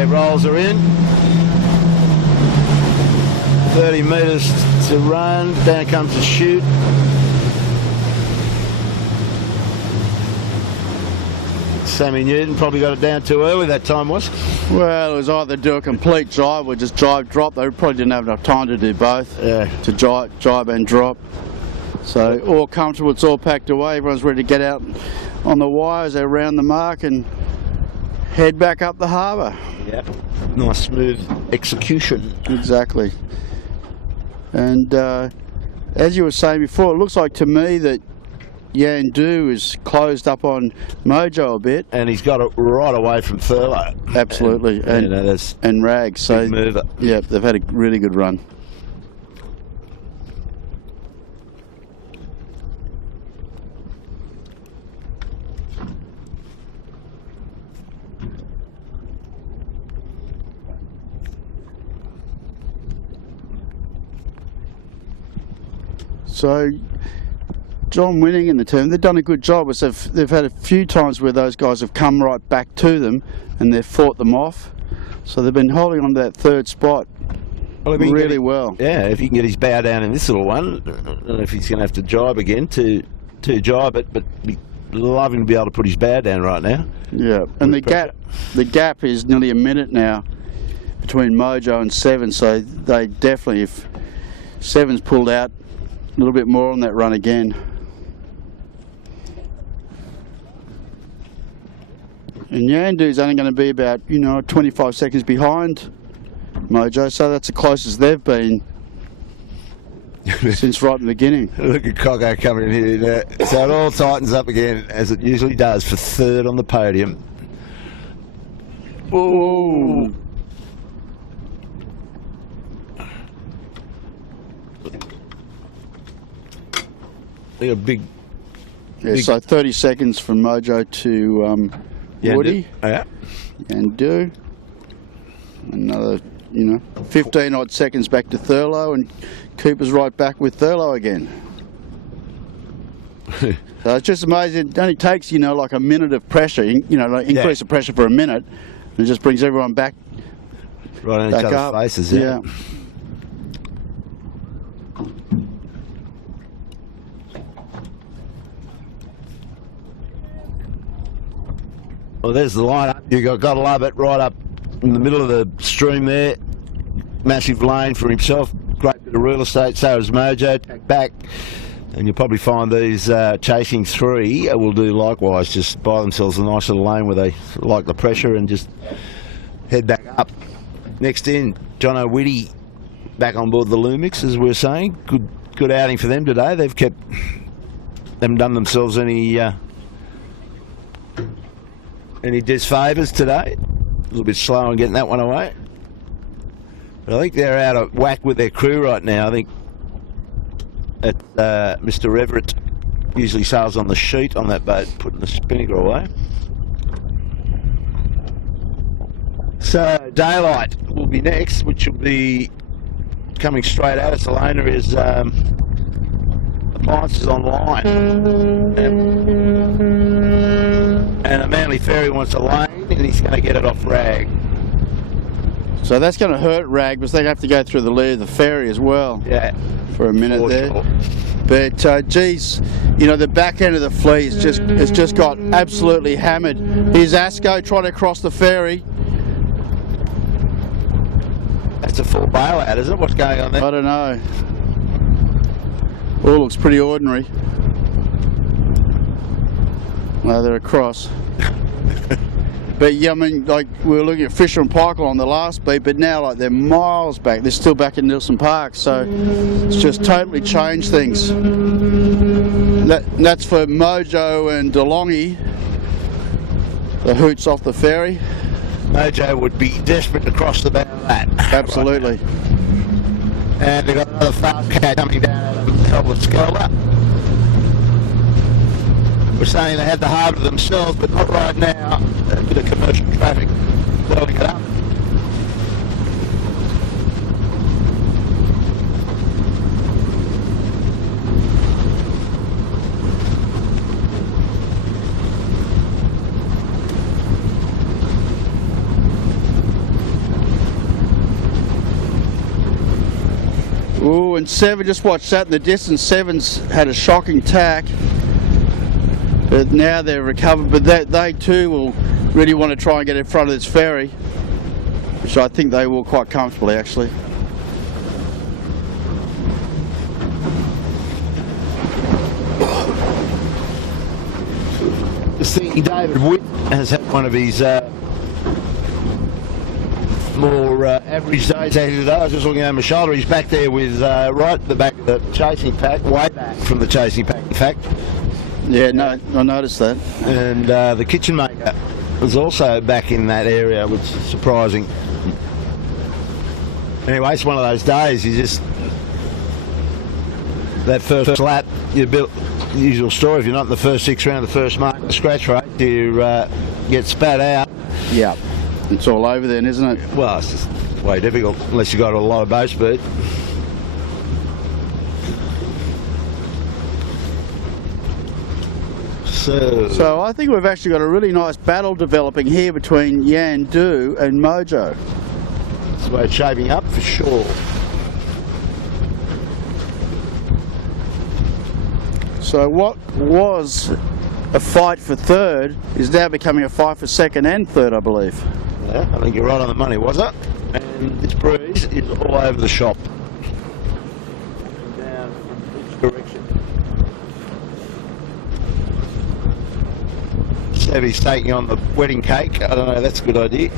Rolls are in. 30 metres to run. Down comes the chute. Sammy Newton probably got it down too early that time, was? Well, it was either do a complete jibe or just jibe drop. They probably didn't have enough time to do both. Yeah. To jibe and drop. So all comfortable, it's all packed away. Everyone's ready to get out on the wires around the mark and head back up the harbour. Yep. Nice smooth execution. Exactly. And as you were saying before, it looks like to me that Yandu is closed up on Mojo a bit. And he's got it right away from Thurlow. Absolutely. And you know, that's and Rag. So big mover. yeah, they've had a really good run. So John Winning and the team, they've done a good job. They've had a few times where those guys have come right back to them and they've fought them off. So they've been holding on to that third spot really well. Yeah, if he can get his bow down in this little one, I don't know if he's going to have to jibe again to jibe it, but be loving to be able to put his bow down right now. Yeah, and the gap is nearly a minute now between Mojo and Seven, so they definitely, if Seven's pulled out a little bit more on that run again. And Yandu's only going to be about, 25 seconds behind Mojo, so that's the closest they've been since right in the beginning. Look at Coggo coming in here. So it all tightens up again, as it usually does, for third on the podium. Ooh. Look at a big... Yeah, so 30 seconds from Mojo to Woody. Yeah. Yandu. Another, 15 odd seconds back to Thurlow, and Cooper's right back with Thurlow again. So it's just amazing. It only takes, like a minute of pressure, increase the pressure for a minute, and it just brings everyone back. Right on each other's faces, yeah. Well, there's the line-up. You've got to love it, right up in the middle of the stream there. Massive lane for himself. Great bit of real estate. So is Mojo. Tack back. And you'll probably find these chasing three will do likewise. Just buy themselves a nice little lane where they like the pressure and just head back up. Next in, John O'Witty back on board the Lumix, as we were saying. Good outing for them today. They haven't done themselves any disfavours today. A little bit slow on getting that one away. But I think they're out of whack with their crew right now. I think Mr. Everett usually sails on the sheet on that boat, putting the spinnaker away. So Daylight will be next, which will be coming straight at us. Elena is appliances online. And a Manly Ferry wants a lane, and he's going to get it off Rag. So that's going to hurt Rag, because they have to go through the lee of the ferry as well. Yeah. For a minute there. Sure. But geez, the back end of the fleet has just got absolutely hammered. Here's Asco trying to cross the ferry. That's a full bailout, isn't it? What's going on there? I don't know. All looks pretty ordinary. Well, they're across. But yeah, I mean, like we were looking at Fisher and Pike on the last beat, but now like they're miles back. They're still back in Nilsson Park, so it's just totally changed things. That's for Mojo and DeLonghi. The hoots off the ferry. Mojo would be desperate to cross the bow of that. Absolutely. Right. And they've got another fast cat coming down out of the top of Skelda. We're saying they had the harbour themselves, but not right now. A bit of commercial traffic blowing it up. Ooh, and Seven, just watch that in the distance. Seven's had a shocking tack. But now they're recovered, but they too will really want to try and get in front of this ferry, which I think they will quite comfortably actually. just thinking David Witt has had one of his more average days out here today. I was just looking over my shoulder. He's back there with right at the back of the chasing pack, way back from the chasing pack, in fact. Yeah, no, I noticed that. And the kitchen maker was also back in that area, which is surprising. Anyway, it's one of those days. You just that first lap, you built the usual story. If you're not in the first 6 round, the first mark, the scratch rate, you get spat out. Yeah, it's all over then, isn't it? Well, it's just way difficult unless you got a lot of boat speed. So I think we've actually got a really nice battle developing here between Yan Du and Mojo. That's the way it's shaping up for sure. So what was a fight for third is now becoming a fight for second and third, I believe. Yeah, I think you're right on the money, was it? And this breeze is all over the shop. Down from each direction. Savvy's taking on the wedding cake. I don't know, that's a good idea.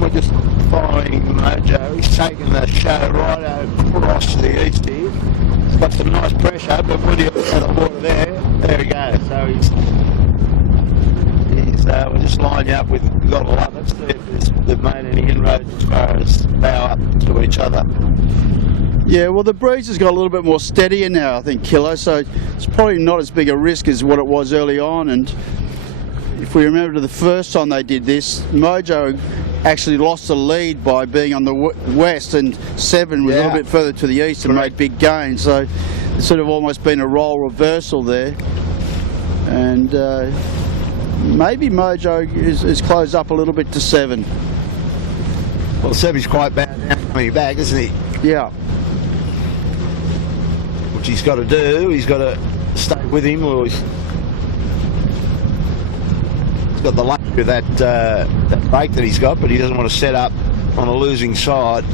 We're just following Mojo. He's taking the show right across to the east here. He's got some nice pressure, but when you look at the water there he goes. So we're just lining up with Gobble Up. Let's see if they've made any inroads as far as bow up to each other. Yeah, well, the breeze has got a little bit more steadier now, I think, Kilo, so it's probably not as big a risk as what it was early on. And if we remember the first time they did this, Mojo actually lost the lead by being on the west, and Seven was a little bit further to the east and made big gains. So it's sort of almost been a role reversal there. And maybe Mojo is closed up a little bit to Seven. Well, Seven's quite bad now coming back, isn't he? Yeah. Which he's got to do. He's got to stay with him, or he's got the luxury of that break that he's got, but he doesn't want to set up on a losing side.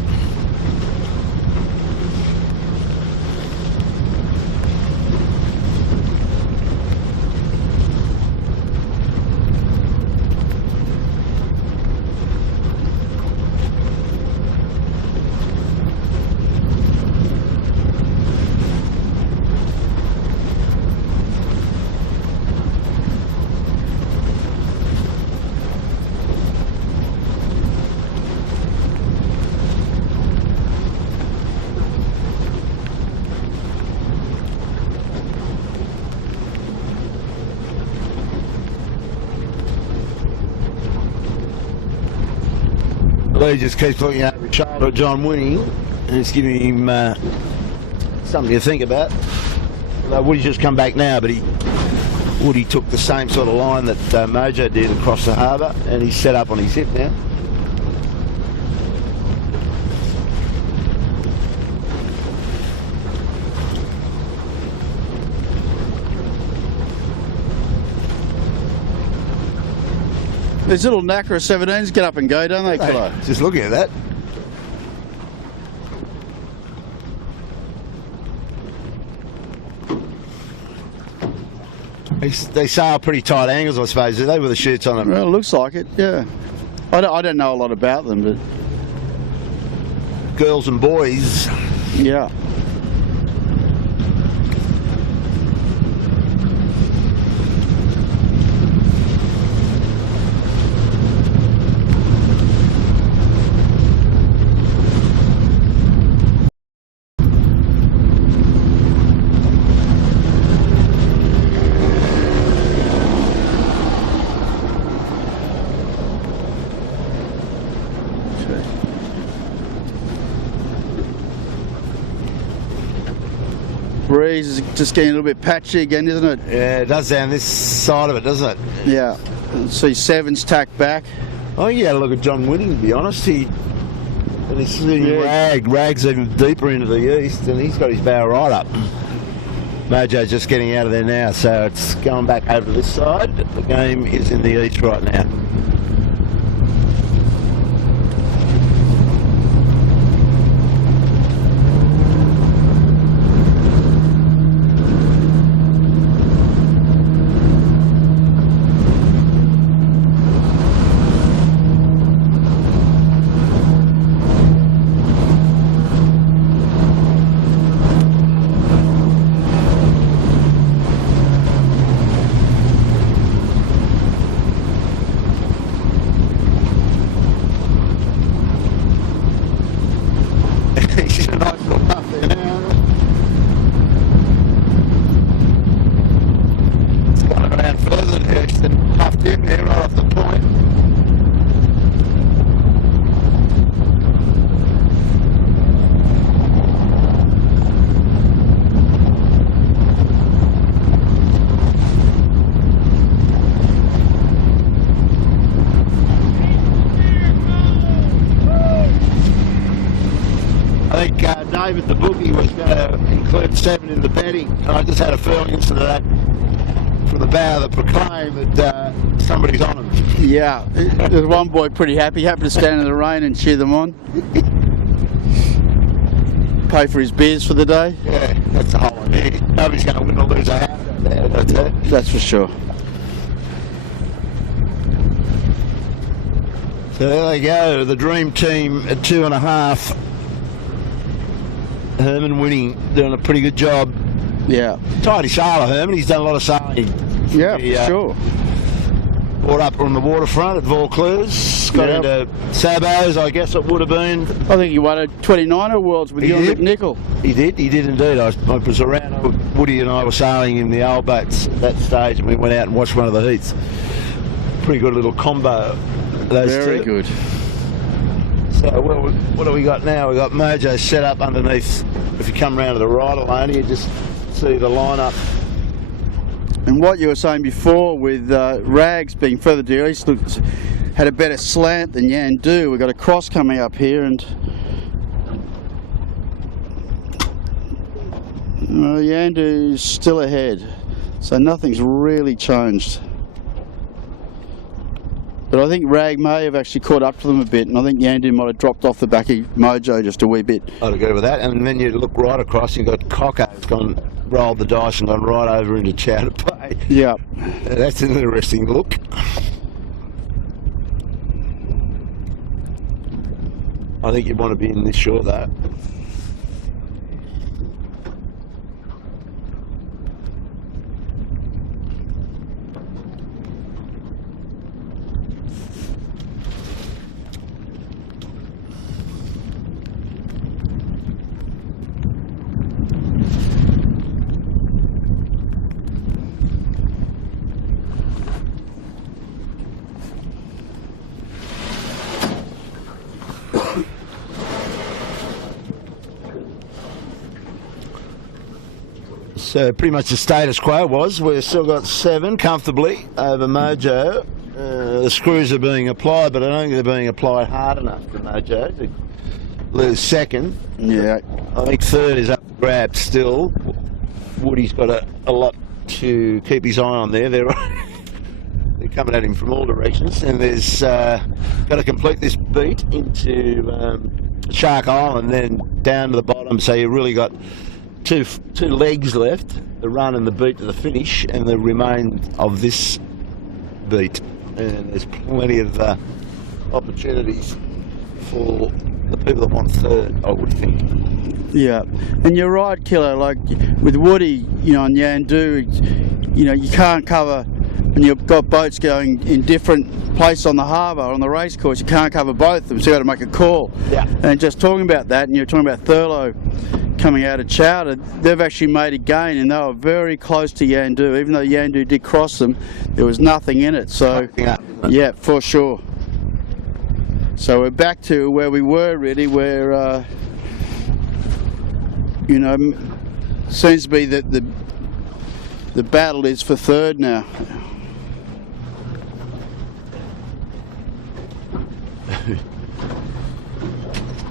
Lee just keeps looking over his shoulder at John Winnie, and it's giving him something to think about. Woody's just come back now, but Woody took the same sort of line that Mojo did across the harbour, and he's set up on his hip now. These little Nacra 17s get up and go, don't they, Kilo? Just looking at that. They sail pretty tight angles, I suppose, do they, with the shoots on them? Well, it looks like it, yeah. I don't know a lot about them, but... Girls and boys. Yeah. trees is just getting a little bit patchy again, isn't it? Yeah, it does down this side of it, doesn't it? Yeah. See Seven's tacked back. Oh, you had a look at John Whitting, to be honest. He's sitting Rag's even deeper into the east, and he's got his bow right up. Mojo's just getting out of there now, so it's going back over to this side. The game is in the east right now. David the bookie was going to include 7 in the betting, and I just had a feeling instead of that from the bow of the Proclaim that somebody's on him. Yeah, there's one boy pretty happy, happened to stand in the rain and cheer them on. Pay for his beers for the day. Yeah, that's the whole idea. Nobody's going to win or lose a house out there, that's it. That's for sure. So there they go, the dream team at 2.5. Herman Whitting doing a pretty good job. Yeah. Tidy sailor, Herman. He's done a lot of sailing. Yeah, sure. Brought up on the waterfront at Vaucluse. Got into Sabos, I guess it would have been. I think he won a 29er Worlds with you and McNichol. He did indeed. I was around, Woody and I were sailing in the old boats at that stage, and we went out and watched one of the heats. Pretty good little combo, those two. Very good. So what do we got now? We've got Mojo set up underneath. If you come round to the right alone, you just see the lineup. And what you were saying before with Rags being further to the east, had a better slant than Yandu. We've got a cross coming up here, and Yandu's still ahead. So nothing's really changed. But I think Rag may have actually caught up to them a bit, and I think Yandu might have dropped off the back of Mojo just a wee bit. I'd agree with that. And then you look right across, you've got Cocko's gone, rolled the dice and gone right over into Chowder Bay. Yeah. That's an interesting look. I think you'd want to be in this shore though. So pretty much the status quo was we've still got 7 comfortably over Mojo. The screws are being applied, but I don't think they're being applied hard enough for Mojo to lose second. Yeah. I think third is up for grabs still. Woody's got a lot to keep his eye on there. They're coming at him from all directions, and there's got to complete this beat into Shark Island, then down to the bottom. So you really got two legs left, the run and the beat to the finish, and the remain of this beat. And there's plenty of opportunities for the people that want third, I would think. Yeah, and you're right, Killer. Like with Woody, and Yandu, you can't cover, and you've got boats going in different places on the harbour, on the race course. You can't cover both of them, so you've got to make a call. Yeah. And just talking about that, and you're talking about Thurlow coming out of Chowder, they've actually made a gain, and they were very close to Yandu. Even though Yandu did cross them, there was nothing in it. So, yeah, for sure. So we're back to where we were really, where Seems to be that the battle is for third now.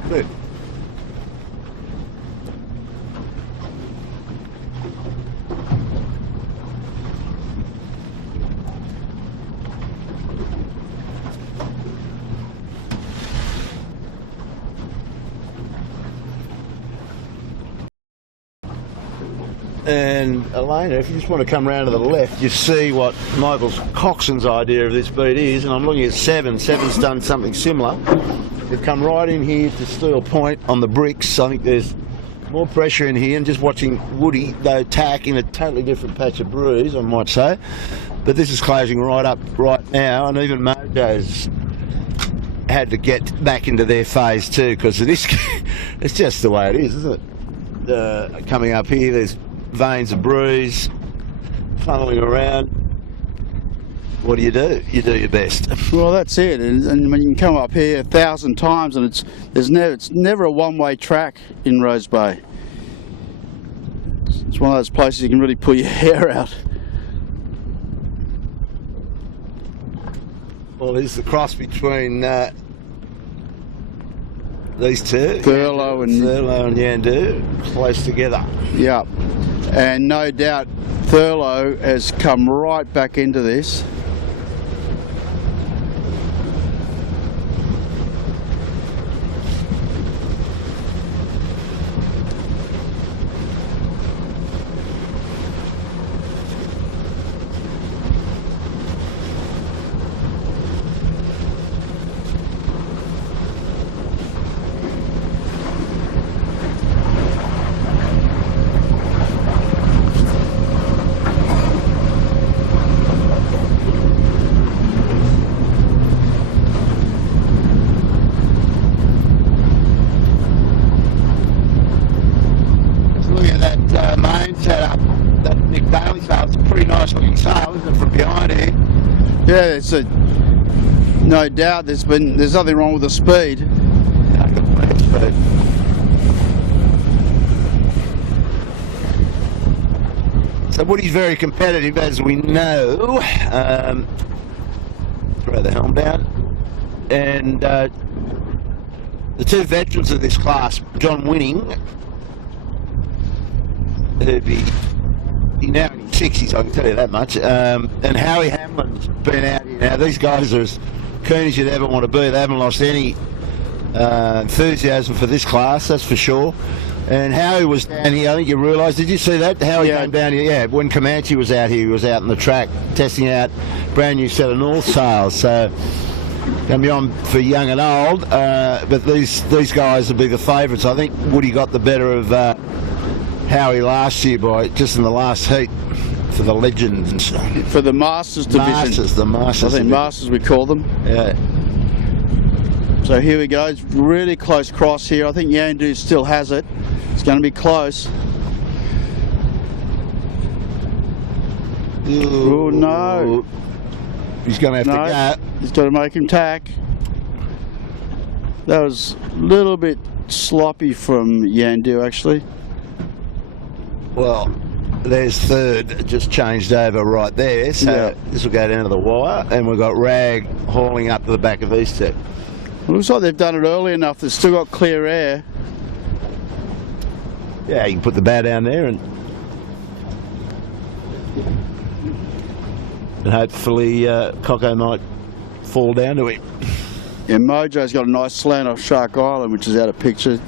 Good. And Elena, if you just want to come round to the left, you see what Michael Coxon's idea of this beat is, and I'm looking at Seven. Seven's done something similar. They've come right in here to Steel Point on the bricks. I think there's more pressure in here, and just watching Woody, though, tack in a totally different patch of bruise, I might say. But this is closing right up right now, and even Mojo's had to get back into their phase too, because of this. It's just the way it is, isn't it? Coming up here, there's veins of bruise funneling around. What do? You do your best. Well, that's it. And when you can come up here 1,000 times, and it's never a one-way track in Rose Bay. It's one of those places you can really pull your hair out. Well, here's the cross between these two, Thurlow and Yandu, close together. Yeah, and no doubt Thurlow has come right back into this. Yeah, it's no doubt there's nothing wrong with the speed. So Woody's very competitive, as we know. Throw the helm down. And the two veterans of this class, John Winning, who'd be now in his 60s, I can tell you that much, and Howie Hamlin's been out here. Now, these guys are as keen as you'd ever want to be. They haven't lost any enthusiasm for this class, that's for sure. And Howie was down here, I think you realised, did you see that? Howie came down here, yeah, when Comanche was out here, he was out on the track testing out brand new set of North sails. So, going to be on for young and old, but these guys will be the favourites. I think Woody got the better of Howie last year by just in the last heat for the Legends. For the Masters division. The Masters. I think division. Masters we call them. Yeah. So here we go, it's really close cross here. I think Yandu still has it. It's going to be close. Oh no. He's going to have to go. He's got to make him tack. That was a little bit sloppy from Yandu actually. Well, there's third, just changed over right there, so this will go down to the wire, and we've got Rag hauling up to the back of these two. It looks like they've done it early enough, they've still got clear air. Yeah, you can put the bow down there and hopefully Coco might fall down to it. Yeah, Mojo's got a nice slant off Shark Island, which is out of picture,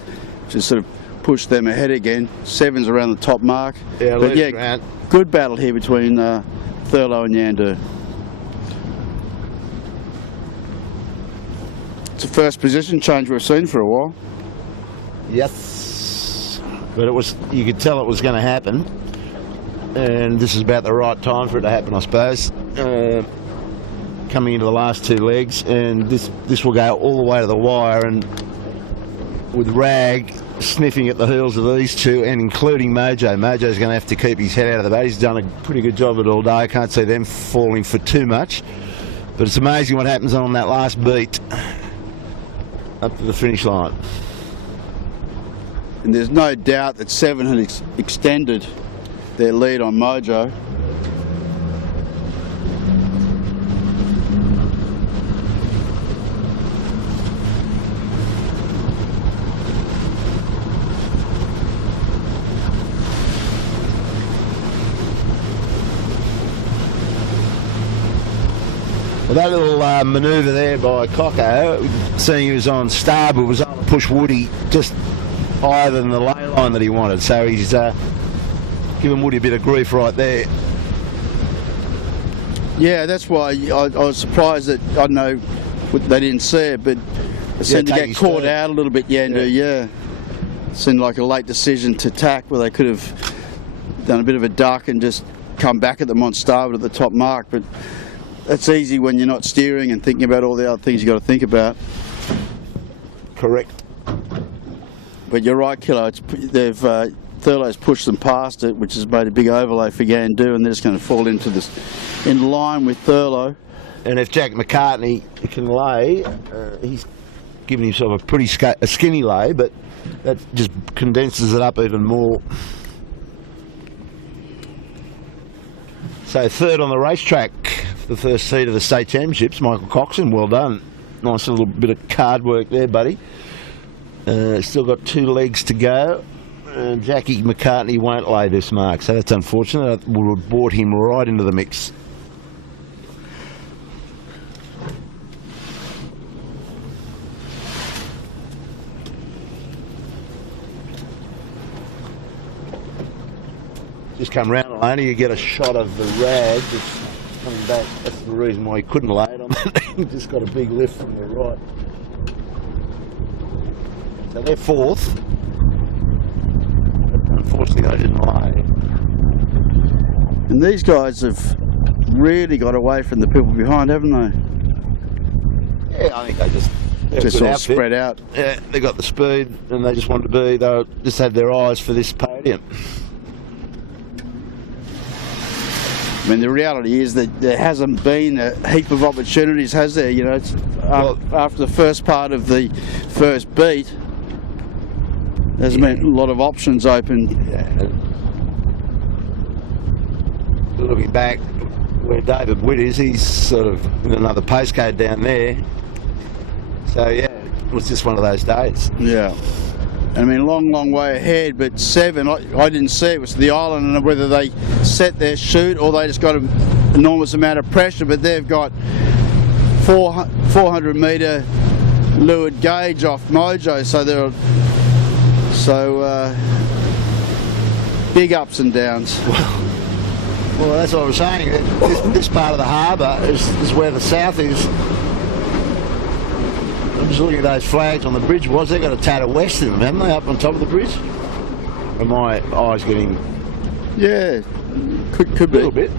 just sort of pushed them ahead again. Seven's around the top mark. Yeah, but yeah, good battle here between Thurlow and Yandu. It's the first position change we've seen for a while. Yes, but you could tell it was going to happen, and this is about the right time for it to happen, I suppose. Coming into the last two legs, and this will go all the way to the wire, and with Rag sniffing at the heels of these two, and including Mojo. Mojo's going to have to keep his head out of the boat. He's done a pretty good job of it all day. I can't see them falling for too much, but it's amazing what happens on that last beat up to the finish line. And there's no doubt that Seven had extended their lead on Mojo. Well, that little manoeuvre there by Cocko, seeing he was on starboard, was able to push Woody just higher than the ley line that he wanted. So he's giving Woody a bit of grief right there. Yeah, that's why I was surprised that, I don't know, they didn't see it, but it seemed to get caught out a little bit, Yandu, yeah. It seemed like a late decision to tack where they could have done a bit of a duck and just come back at them on starboard at the top mark, but that's easy when you're not steering and thinking about all the other things you've got to think about. Correct. But you're right, Kilo. Thurlow's pushed them past it, which has made a big overlay for Yandu, and they're just going to fall into this, in line with Thurlow. And if Jack McCartney can lay, he's given himself a pretty skinny lay, but that just condenses it up even more. So third on the racetrack, the first seat of the state championships, Michael Coxon, well done. Nice little bit of card work there, buddy. Still got 2 legs to go. Jackie McCartney won't lay this mark, so that's unfortunate. That would have brought him right into the mix. Just come round, Alona, you get a shot of the rag that's coming back. That's the reason why he couldn't lay it on that. He just got a big lift from the right. So they're fourth. Unfortunately, they didn't lay. And these guys have really got away from the people behind, haven't they? Yeah, I think they just all spread out. Yeah, they got the speed and they just wanted to be, they just had their eyes for this podium. I mean, the reality is that there hasn't been a heap of opportunities, has there? You know, it's, after the first part of the first beat, there's been a lot of options open. Yeah. Looking back where David Witt is, he's sort of in another postcode down there. So yeah, it was just one of those days. Yeah. I mean, long way ahead, but Seven, I didn't see it. It was the island, and whether they set their chute or they just got an enormous amount of pressure, but they've got 400 metre leeward gauge off Mojo, so they're big ups and downs. Well, that's what I was saying. This part of the harbour is where the south is. I'm just looking at those flags on the bridge. They've got a tad of west in them, haven't they, up on top of the bridge? Or my eyes getting... Yeah, could be. A little bit.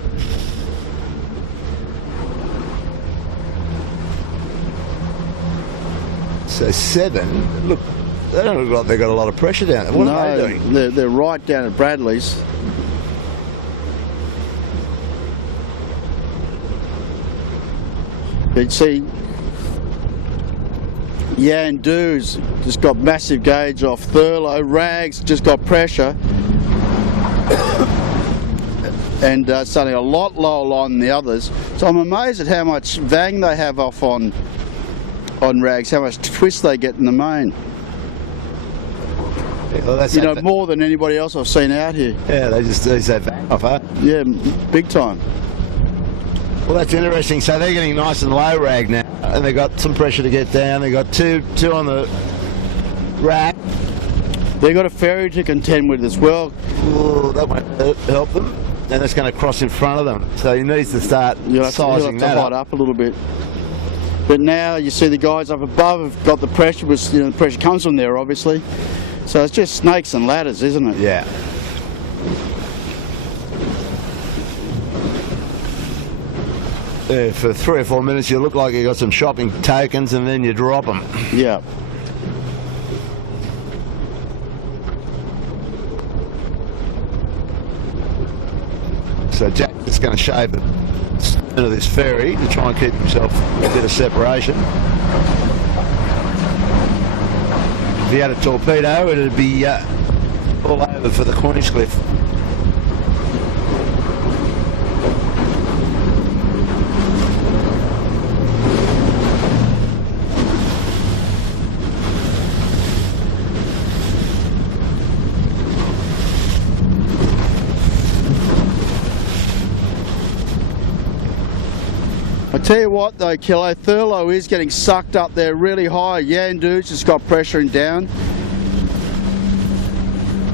So Seven, look, they don't look like they've got a lot of pressure down there. What are they doing? They're right down at Bradley's. But see, Yandu's just got massive gauge off Thurlow. Rags just got pressure. And something a lot lower line than the others. So I'm amazed at how much vang they have off on Rags, how much twist they get in the main. Yeah, well, that's more than anybody else I've seen out here. Yeah, they just have vang off, huh? Yeah, big time. Well, that's interesting. So they're getting nice and low rag now, and they've got some pressure to get down. They've got two on the rack. They've got a ferry to contend with as well. Ooh, that won't help them. And it's going to cross in front of them. So he needs to start sizing that hide up a little bit. But now you see the guys up above have got the pressure, because the pressure comes from there, obviously. So it's just snakes and ladders, isn't it? Yeah. Yeah, for 3 or 4 minutes you look like you got some shopping tokens and then you drop them. Yeah. So Jack is going to shave it into this ferry to try and keep himself a bit of separation. If he had a torpedo, it'd be all over for the Queen's Cliff. I tell you what though, Kilo, Thurlow is getting sucked up there really high. Yandu's just got pressuring down.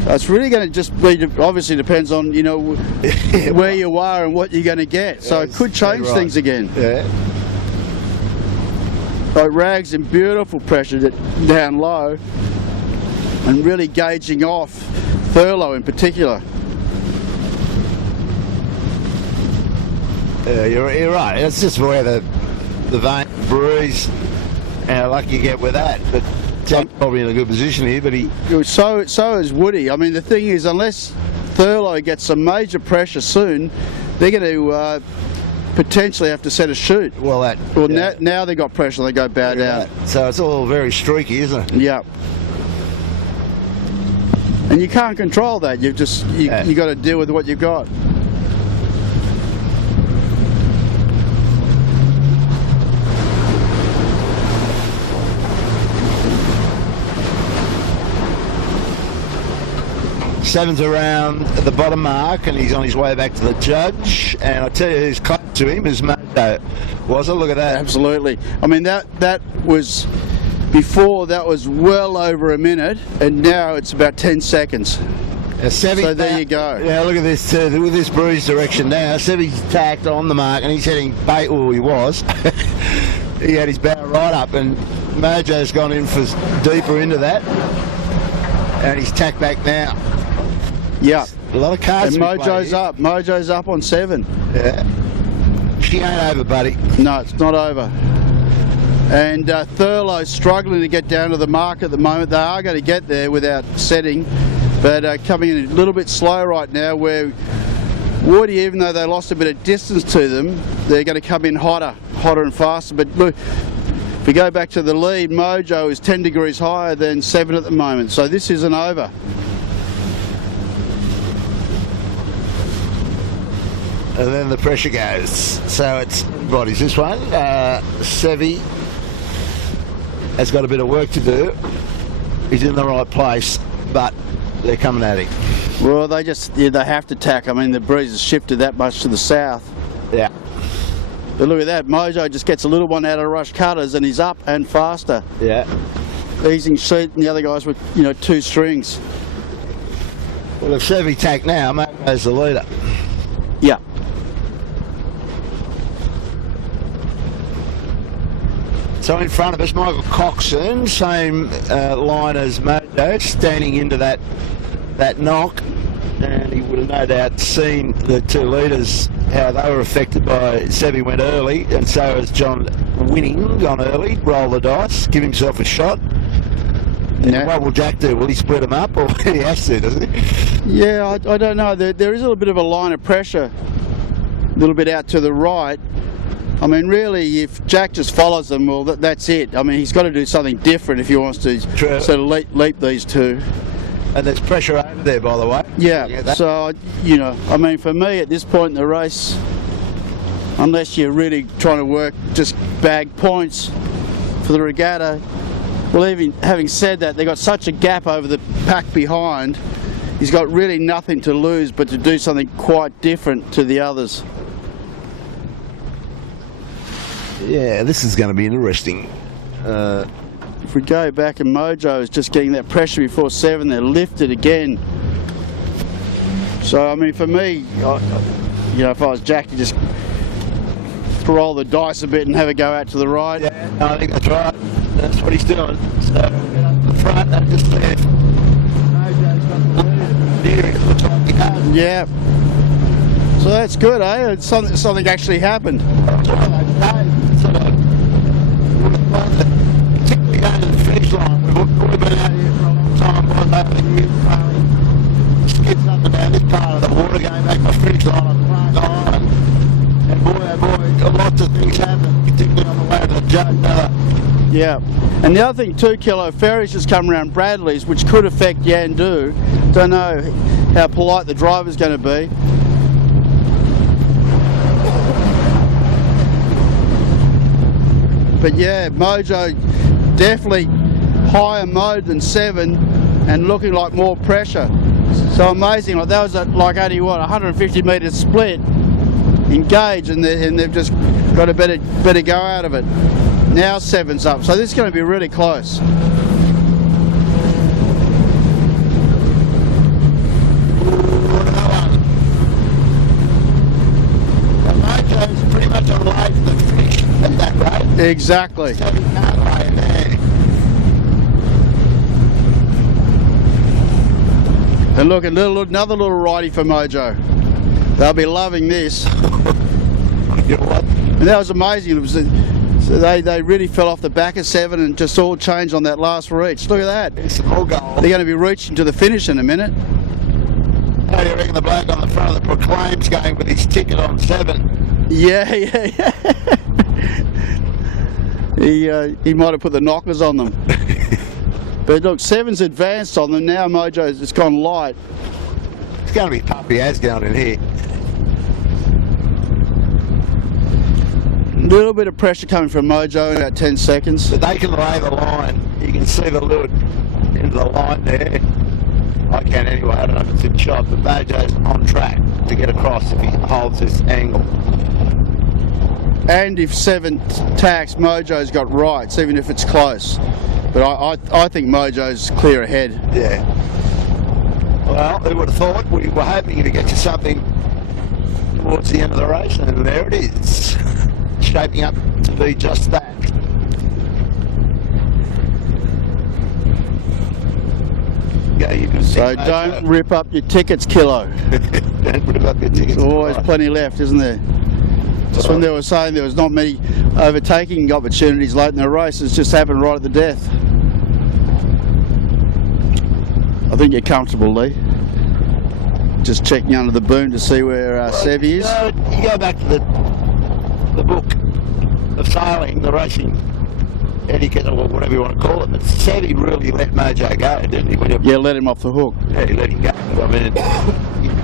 It's really going to just be, obviously depends on, you know, where you are and what you're going to get. So it could change things again. Yeah. Like Rag's in beautiful pressure down low and really gauging off Thurlow in particular. Yeah, you're right. It's just where the vein breeze, how lucky you get with that. But Jack's probably in a good position here, but he... So is Woody. I mean, the thing is, unless Thurlow gets some major pressure soon, they're going to potentially have to set a shoot. Well, now they've got pressure, they go bow down. So it's all very streaky, isn't it? Yeah. And you can't control that. You got to deal with what you've got. Seven's around the bottom mark and he's on his way back to the judge, and I tell you who's close to him is Mojo. Was it? Look at that. Absolutely. I mean that was before, that was well over a minute, and now it's about 10 seconds. So there you go. Yeah, look at this with this breeze direction now. Sevy's tacked on the mark and he's heading bait. Well, he was. He had his bow right up, and Mojo's gone in for deeper into that, and he's tacked back now. Yeah, a lot of cards. And Mojo's up on 7. Yeah, she ain't over, buddy. No, it's not over. And Thurlow's struggling to get down to the mark at the moment. They are going to get there without setting, but coming in a little bit slow right now. Where Woody, even though they lost a bit of distance to them, they're going to come in hotter and faster. But look, if we go back to the lead, Mojo is 10 degrees higher than 7 at the moment. So this isn't over. And then the pressure goes. So it's bodies. This one, Sevy has got a bit of work to do. He's in the right place, but they're coming at him. Well, they have to tack. I mean, the breeze has shifted that much to the south. Yeah. But look at that. Mojo just gets a little one out of rush cutters and he's up and faster. Yeah. Easing sheet, and the other guys with, 2 strings. Well, if Sevy tack now, Mojo's the leader. Yeah. So in front of us, Michael Coxon, same line as Mojo, standing into that knock, and he would have no doubt seen the 2 leaders, how they were affected by Sevy went early, and so has John Winning gone early, roll the dice, give himself a shot. And what will Jack do? Will he split them up, or he has to, doesn't he? Yeah, I don't know. There is a little bit of a line of pressure, a little bit out to the right. I mean, really, if Jack just follows them, well, that's it. I mean, he's got to do something different if he wants to sort of leap these 2. And there's pressure over there, by the way. Yeah, so, I mean, for me at this point in the race, unless you're really trying to just bag points for the regatta, well, even having said that, they've got such a gap over the pack behind, he's got really nothing to lose but to do something quite different to the others. Yeah, this is going to be interesting. If we go back and Mojo is just getting that pressure before 7, they're lifted again. So, I mean, for me, if I was Jack, to just roll the dice a bit and have a go out to the right. Yeah, no, I think that's right. That's what he's doing. So, the front, and just left. Mojo's got the lead. It looks like he has. Yeah. So that's good, eh? Something actually happened. Particularly going to the finish line. We've been out here for a long time, boys, over the years, skids up and down this part of the water, going back to the finish line on Clark Island. And boy, oh boy, lots of things happen, particularly on the way to the judge. Yeah. And the other thing, 2 Kilo Ferries just come around Bradley's, which could affect Yandu. Don't know how polite the driver's going to be. But yeah, Mojo definitely higher mode than 7 and looking like more pressure. So amazing, like that was like only what, 150 metres split in gauge, and they've just got a better go out of it. Now 7's up, so this is going to be really close. Mojo's pretty much on the way to the finish at that rate. Exactly. So you can't lay it there. And look, another little righty for Mojo. They'll be loving this. You know what? And that was amazing. It was so they really fell off the back of 7 and just all changed on that last reach. Look at that. It's a more goal. They're going to be reaching to the finish in a minute. How do you reckon the bloke on the front of the Proclaim's going with his ticket on 7? Yeah. He might have put the knockers on them. But look, 7's advanced on them. Now Mojo's it's gone light. It's going to be puppy as going in here. Little bit of pressure coming from Mojo in about 10 seconds. But they can lay the line. You can see the lure into the line there. I can anyway. I don't know if it's in shot, but Mojo's on track to get across if he holds this angle. And if 7 tacks, Mojo's got rights, even if it's close. But I think Mojo's clear ahead. Yeah. Well, who would have thought? We were hoping to get you something towards the end of the race, and there it is. Shaping up to be just that. Yeah, you can see. So don't rip up your tickets, Kilo. Don't rip up your tickets. There's always plenty left, isn't there? Just when they were saying there was not many overtaking opportunities late in the race, it's just happened right at the death. I think you're comfortable, Lee. Just checking under the boom to see where Sevi is. You go back to the book of sailing, the racing etiquette, or whatever you want to call it. But Sevi really let Mojo go, didn't he? Yeah, let him off the hook. Yeah, he let him go. I mean,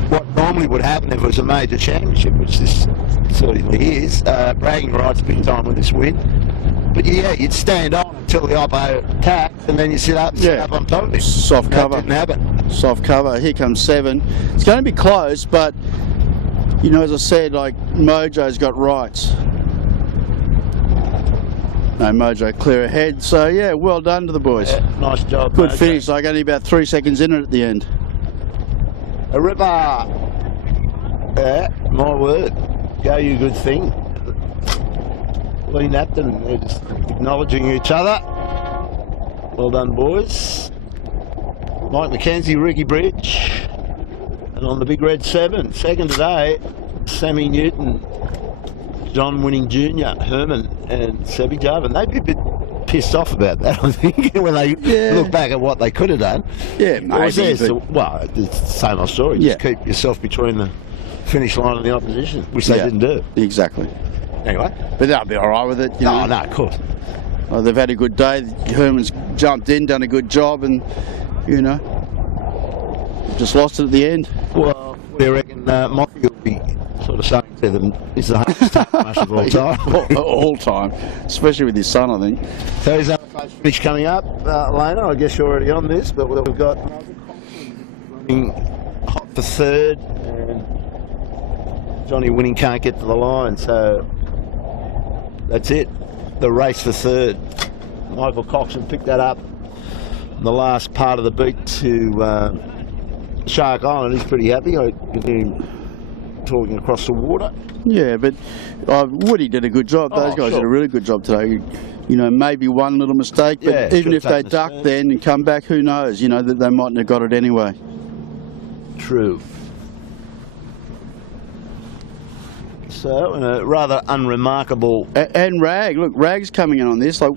what normally would happen if it was a major championship, which this certainly is, bragging rights big time with this win. But yeah, you'd stand on until the oppo attacks, and then you sit up on top of him. Soft cover. That didn't happen. Soft cover. Here comes 7. It's going to be close, but you know, as I said, like Mojo's got rights. No, Mojo clear ahead. So yeah, well done to the boys. Yeah, nice job. Good Mojo. finish. Like only about 3 seconds in it at the end. A ripper. Yeah, my word. Go you good thing. Lee Napton, they're just acknowledging each other. Well done, boys. Mike McKenzie, Ricky Bridge. And on the big red 7, second today, Sammy Newton, John Winning Jr., Herman, and Sebi Jarvin. They'd be a bit pissed off about that, I think, when they look back at what they could have done. Yeah, maybe. Well, it's the same old story. Just keep yourself between the finish line and the opposition, which they didn't do. Exactly. Anyway. But they'll be all right with it. You know. No, of course. Well, they've had a good day. Herman's jumped in, done a good job, and, you know, just lost it at the end. Well, what do you reckon Mocky will be sort of saying to them, this is the hardest match of all time? all time, especially with his son, I think. So he's our first finish coming up. Lena, I guess you're already on this, but we've got running hot for 3rd, and Johnny Winning can't get to the line, so that's it. The race for 3rd. Michael Coxon picked that up in the last part of the beat to Shark Island. He's pretty happy. I can hear him talking across the water. Yeah, but Woody did a good job. Those guys did a really good job today. You know, maybe one little mistake, but even if they duck then and come back, who knows? You know, that they mightn't have got it anyway. True. So, rather unremarkable. And Rag, look, Rag's coming in on this. Like,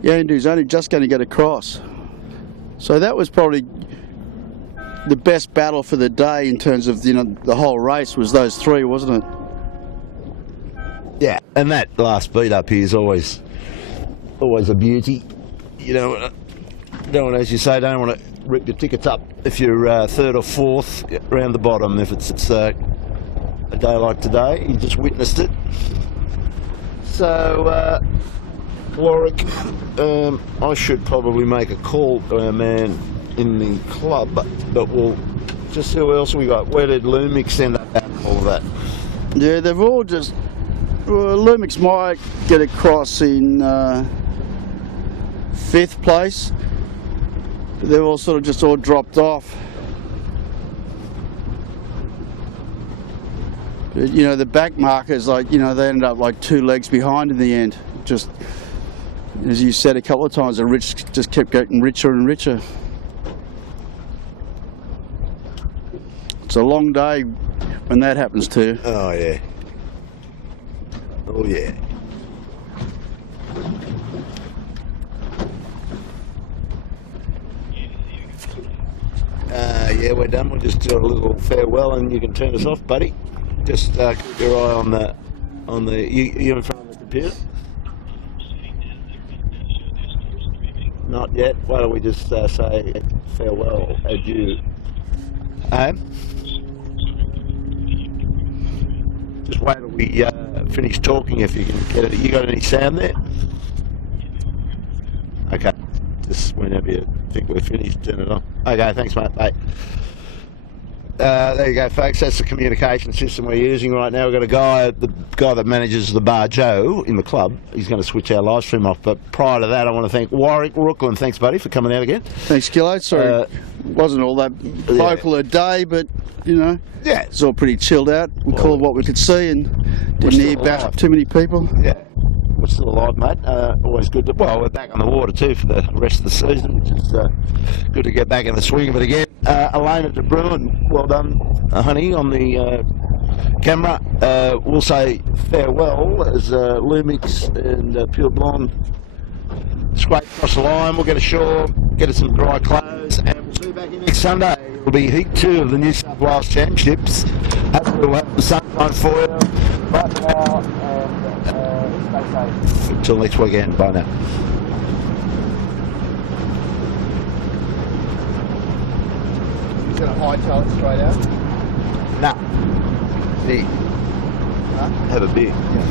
Yandu's only just going to get across. So that was probably the best battle for the day in terms of, you know, the whole race was those 3, wasn't it? Yeah, and that last beat up here is always always a beauty. You don't want, as you say, don't want to rip your tickets up if you're third or fourth around the bottom. If it's a day like today, you just witnessed it. So Warwick, I should probably make a call to our man in the club, but we'll just see who else we got. Where did Lumix end up at all of that? Yeah, they've all just. Well, Lumix might get across in 5th place. But they've all sort of just all dropped off. But, you know, the back markers, like, you know, they ended up like 2 legs behind in the end. Just, as you said a couple of times, the rich just kept getting richer and richer. It's a long day when that happens too. Oh yeah. Oh yeah. Yeah, we're done. We'll just do a little farewell, and you can turn us off, buddy. Just keep your eye on the. You in front of the computer? Not yet. Why don't we just say farewell, adieu? Just wait till we finish talking. If you can get it. You got any sound there? Okay. Just whenever you think we're finished, turn it on. Okay, thanks, mate. Bye. There you go, folks. That's the communication system we're using right now. We've got the guy that manages the bar, Joe, in the club. He's going to switch our live stream off. But prior to that, I want to thank Warwick Rooklyn. Thanks, buddy, for coming out again. Thanks, Gillo. Sorry, wasn't all that vocal a day, but you know, yeah, it's all pretty chilled out. We called what we could see and didn't hear back too many people. Yeah. We're still alive, mate. Always good to... Well, we're back on the water too for the rest of the season, which is good to get back in the swing of it again. Elena de Bruin, well done, honey, on the camera. We'll say farewell as Lumix and Pure Blonde scrape across the line. We'll get ashore, get us some dry clothes, and we'll see you back here next Sunday. It'll be Heat 2 of the New South Wales Championships. Hopefully we'll have the sunshine for you. Bye for now, and stay safe. Until next weekend. Bye now. He's going to hightail it straight out? Nah. See. Huh? Have a beer. Yeah.